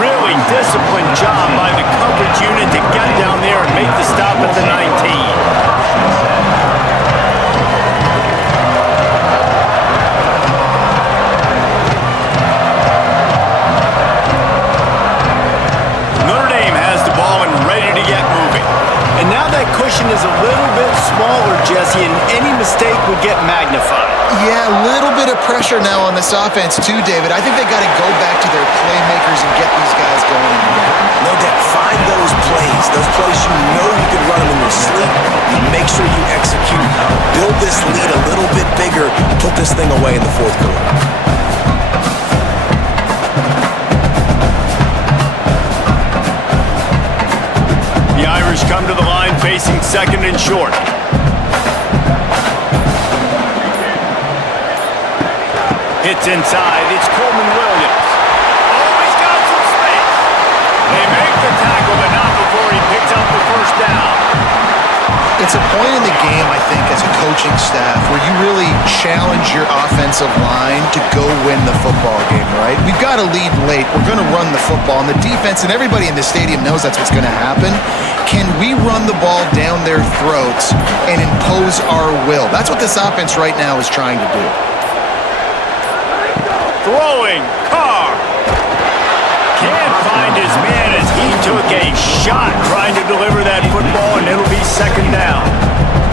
Really disciplined job by the coverage unit to get down there and make the stop at the 19. And now that cushion is a little bit smaller, Jesse, and any mistake would get magnified. Yeah, a little bit of pressure now on this offense too, David. I think they got to go back to their playmakers and get these guys going. No doubt, find those plays you know you can run them in your sleep. You make sure you execute. Build this lead a little bit bigger. Put this thing away in the 4th quarter. The Irish come to the line facing 2nd and short. Hits inside. It's Coleman Williams. Oh, he's got some space. They make the tackle, but not before he picks up the 1st down. It's a point in the game, I think, as a coaching staff where you really challenge your offensive line to go win the football game, right? We've got to lead late. We're going to run the football. And the defense and everybody in the stadium knows that's what's going to happen. Can we run the ball down their throats and impose our will? That's what this offense right now is trying to do. Throwing, Carr. Can't find his man as he took a shot trying to deliver that football, and it'll be 2nd down.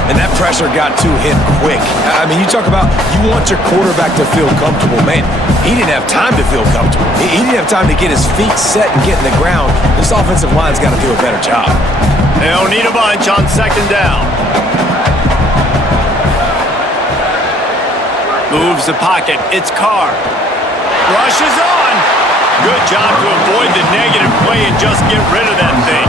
And that pressure got to him quick. I mean, you talk about you want your quarterback to feel comfortable. Man, he didn't have time to feel comfortable. He didn't have time to get his feet set and get in the ground. This offensive line's got to do a better job. They'll need a bunch on 2nd down. Moves the pocket. It's Carr. Rushes on. Good job to avoid the negative play and just get rid of that thing.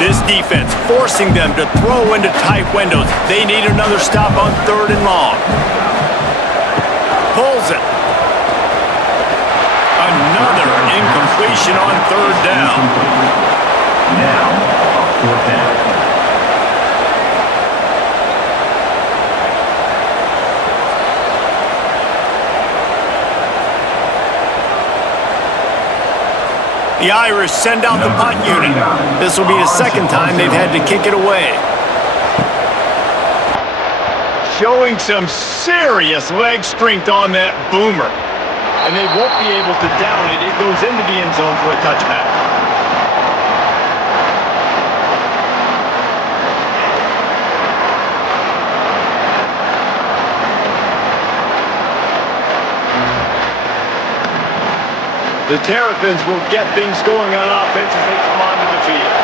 This defense forcing them to throw into tight windows. They need another stop on 3rd and long. Pulls it. Another incompletion on 3rd down. Now, 4th down. The Irish send out the punt unit. This will be the 2nd time they've had to kick it away. Showing some serious leg strength on that boomer. And they won't be able to down it. It goes into the end zone for a touchback. The Terrapins will get things going on offense as they come onto the field.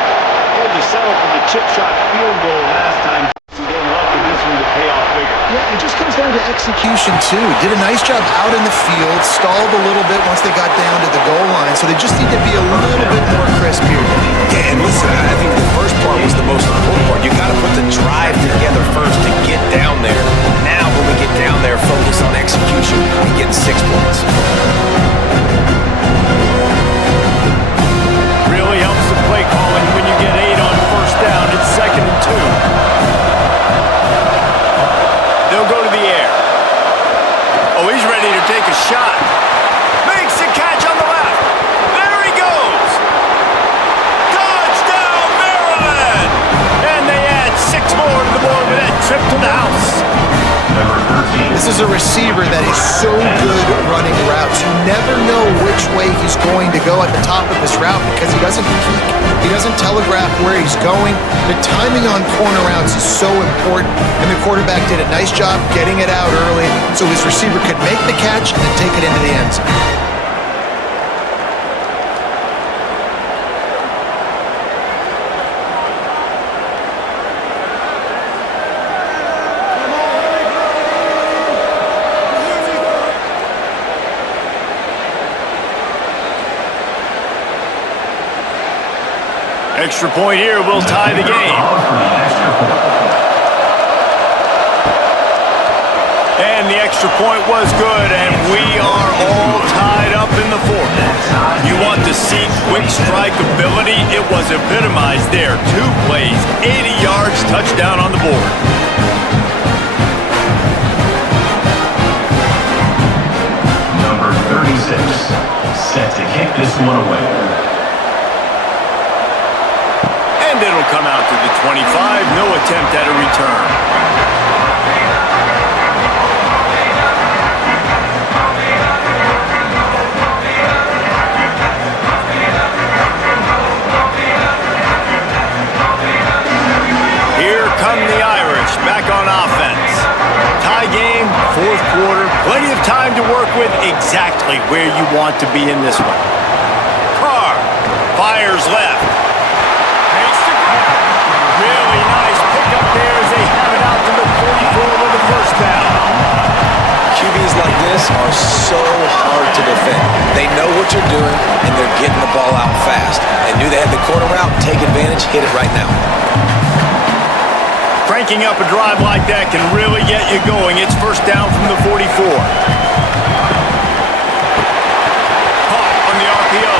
Had to settle for the chip shot field goal last time. They're lucky this one to pay off bigger. Yeah, it just comes down to execution, too. Did a nice job out in the field, stalled a little bit once they got down to the goal line, so they just need to be a little bit more crisp here. Yeah, and listen, I think the first part was the most important part. You got to put the drive together. trip to the house. Number 13. This is a receiver that is so good running routes. You never know which way he's going to go at the top of his route because he doesn't peek. He doesn't telegraph where he's going. The timing on corner routes is so important, and the quarterback did a nice job getting it out early so his receiver could make the catch and take it into the end zone. Extra point here will tie the game. And the extra point was good, and we are all tied up in the fourth. You want to see quick strike ability? It was epitomized there. 2 plays, 80 yards, touchdown on the board. Number 36, set to kick this one away. And it'll come out to the 25. No attempt at a return. Here come the Irish back on offense. Tie game, fourth quarter. Plenty of time to work with. Exactly where you want to be in this one. Carr fires left. Really nice pickup there as they have it out to the 44 with the first down. QBs like this are so hard to defend. They know what you're doing, and they're getting the ball out fast. They knew they had the corner route. Take advantage. Hit it right now. Cranking up a drive like that can really get you going. It's first down from the 44. Caught on the RPO.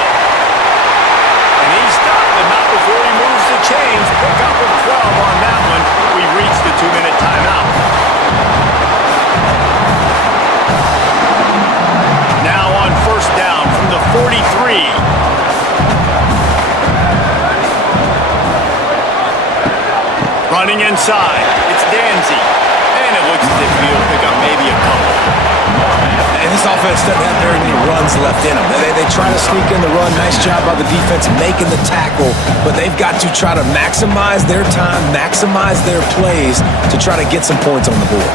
And he stopped, but not before he moves the chains. Pick up a 12 on that one. We reached the 2-minute timeout. Now on first down from the 43. Running inside. It's Danzy. And it looks as if he'll pick up maybe a couple. And this offense doesn't have very many runs left in them. They try to sneak in the run. Nice job by the defense making the tackle. But they've got to try to maximize their time, maximize their plays to try to get some points on the board.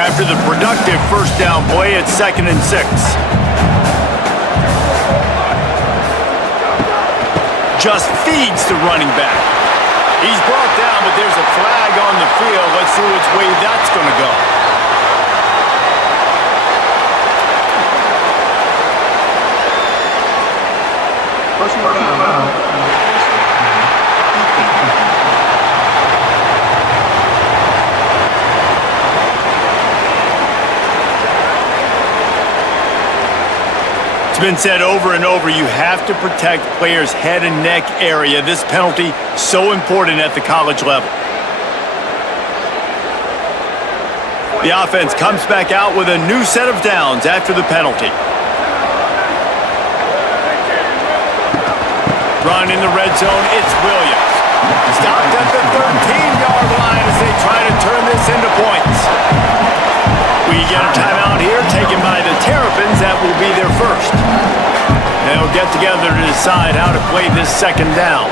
After the productive first down play, it's 2nd and 6. Just feeds the running back. He's brought down, but there's a flag on the field. Let's see which way that's going to go. It's been said over and over, you have to protect players' head and neck area. This penalty, so important at the college level. The offense comes back out with a new set of downs after the penalty. Run in the red zone, it's Williams. Stopped at the 13-yard line as they try to turn this into points. We get a timeout here taken by the Terrapins. That will be their first. They'll get together to decide how to play this second down.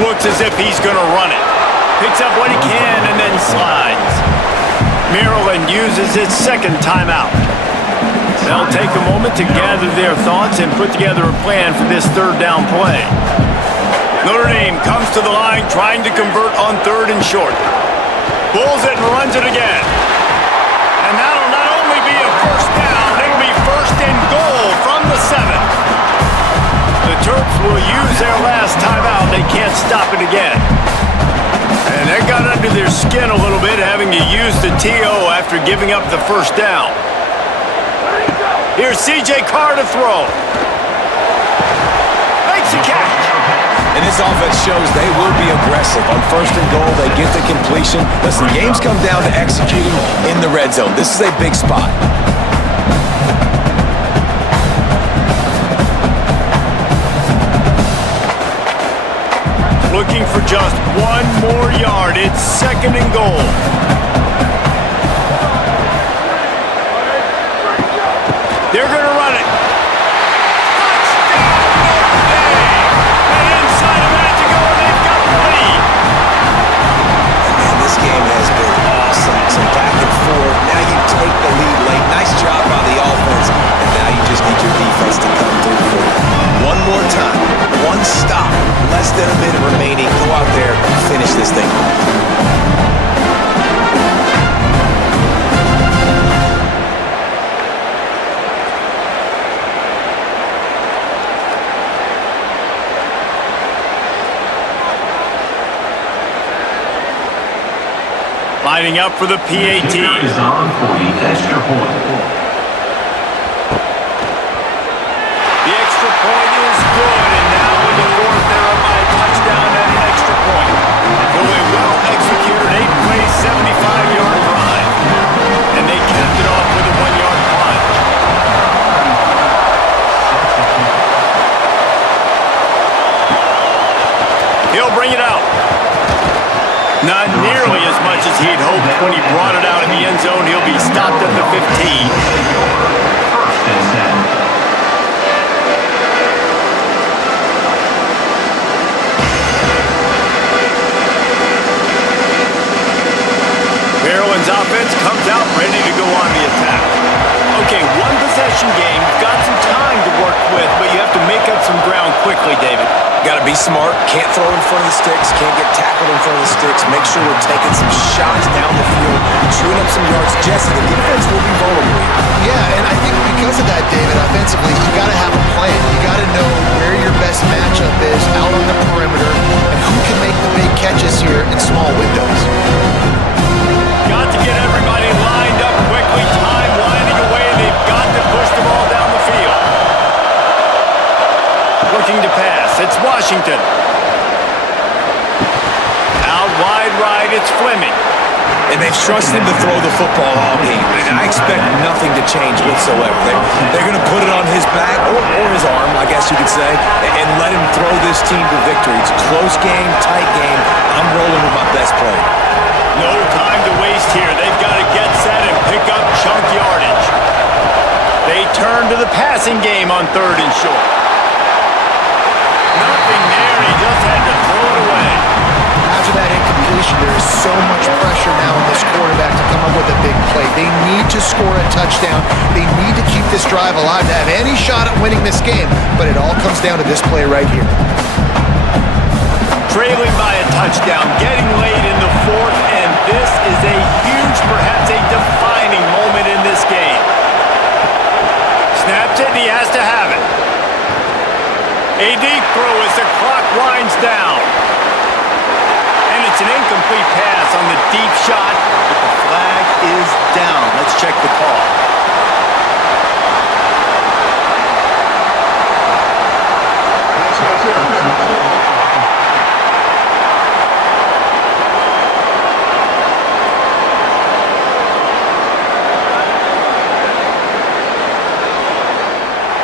Looks as if he's going to run it. Picks up what he can and then slides. Maryland uses its second timeout. They'll take a moment to gather their thoughts and put together a plan for this third down play. Notre Dame comes to the line trying to convert on 3rd and short. Pulls it and runs it again. And that'll not only be a first down, it'll be 1st and goal from the 7. The Terps will use their last timeout. They can't stop it again. And that got under their skin a little bit, having to use the TO after giving up the first down. Here's C.J. Carr to throw. Makes a catch. And this offense shows they will be aggressive. On 1st and goal, they get the completion. Listen, the games come down to executing in the red zone. This is a big spot. looking for just one more yard. It's 2nd and goal. They're going to run it. Touchdown, Notre Dame! And inside a minute to go, and they've got the lead. And this game has been awesome. Some back and forth. Now you take the lead late. Nice job by the offense. And now you just need your defense to come through for you. One more time. One stop. Less than a minute remaining. Go out there and finish this thing. Lining up for the PAT. Kicker is on for the extra point. The extra point is good, and now in the 4th, they're up by a touchdown and an extra point. So a well-executed 8-play, 75-yard drive. And they capped it off with a 1-yard plunge. He'll bring it out. Not nearly as much as he'd hoped when he brought it out in the end zone. He'll be stopped at the 15. 1st and 10. Maryland's offense comes out ready to go on the attack. Okay, one possession game. You've got some time to work with, but you have to make up some ground quickly, David. Got to be smart. Can't throw in front of the sticks. Can't get tackled in front of the sticks. Make sure we're taking some shots down the field, chewing up some yards. Jesse, the defense will be vulnerable. Yeah, and I think because of that, David, offensively, you got to have a plan. You got to know where your best matchup is out on the perimeter and who can make the big catches here in small windows. Got to get everybody lined up quickly. Time winding away. They've got to push the ball down the field. Looking to pass. It's Washington. Out wide right, it's Fleming. And they've trusted him to throw the football all game. And I expect nothing to change whatsoever. They're going to put it on his back or his arm, I guess you could say, and let him throw this team to victory. It's a close game, tight game. I'm rolling with my best player. No time to waste here. They've got to get set and pick up chunk yardage. They turn to the passing game on 3rd and short. Nothing there. He just had to throw it away. After that incompletion, there is so much pressure now on this quarterback to come up with a big play. They need to score a touchdown. They need to keep this drive alive to have any shot at winning this game. But it all comes down to this play right here. Trailing by a touchdown, getting late in the 4th, and this is a huge, perhaps a defining moment in this game. Snaps it, and he has to have it. A deep throw as the clock winds down. And it's an incomplete pass on the deep shot, but the flag is down. Let's check the call.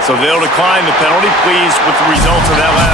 So they'll decline the penalty. Pleased with the results of that last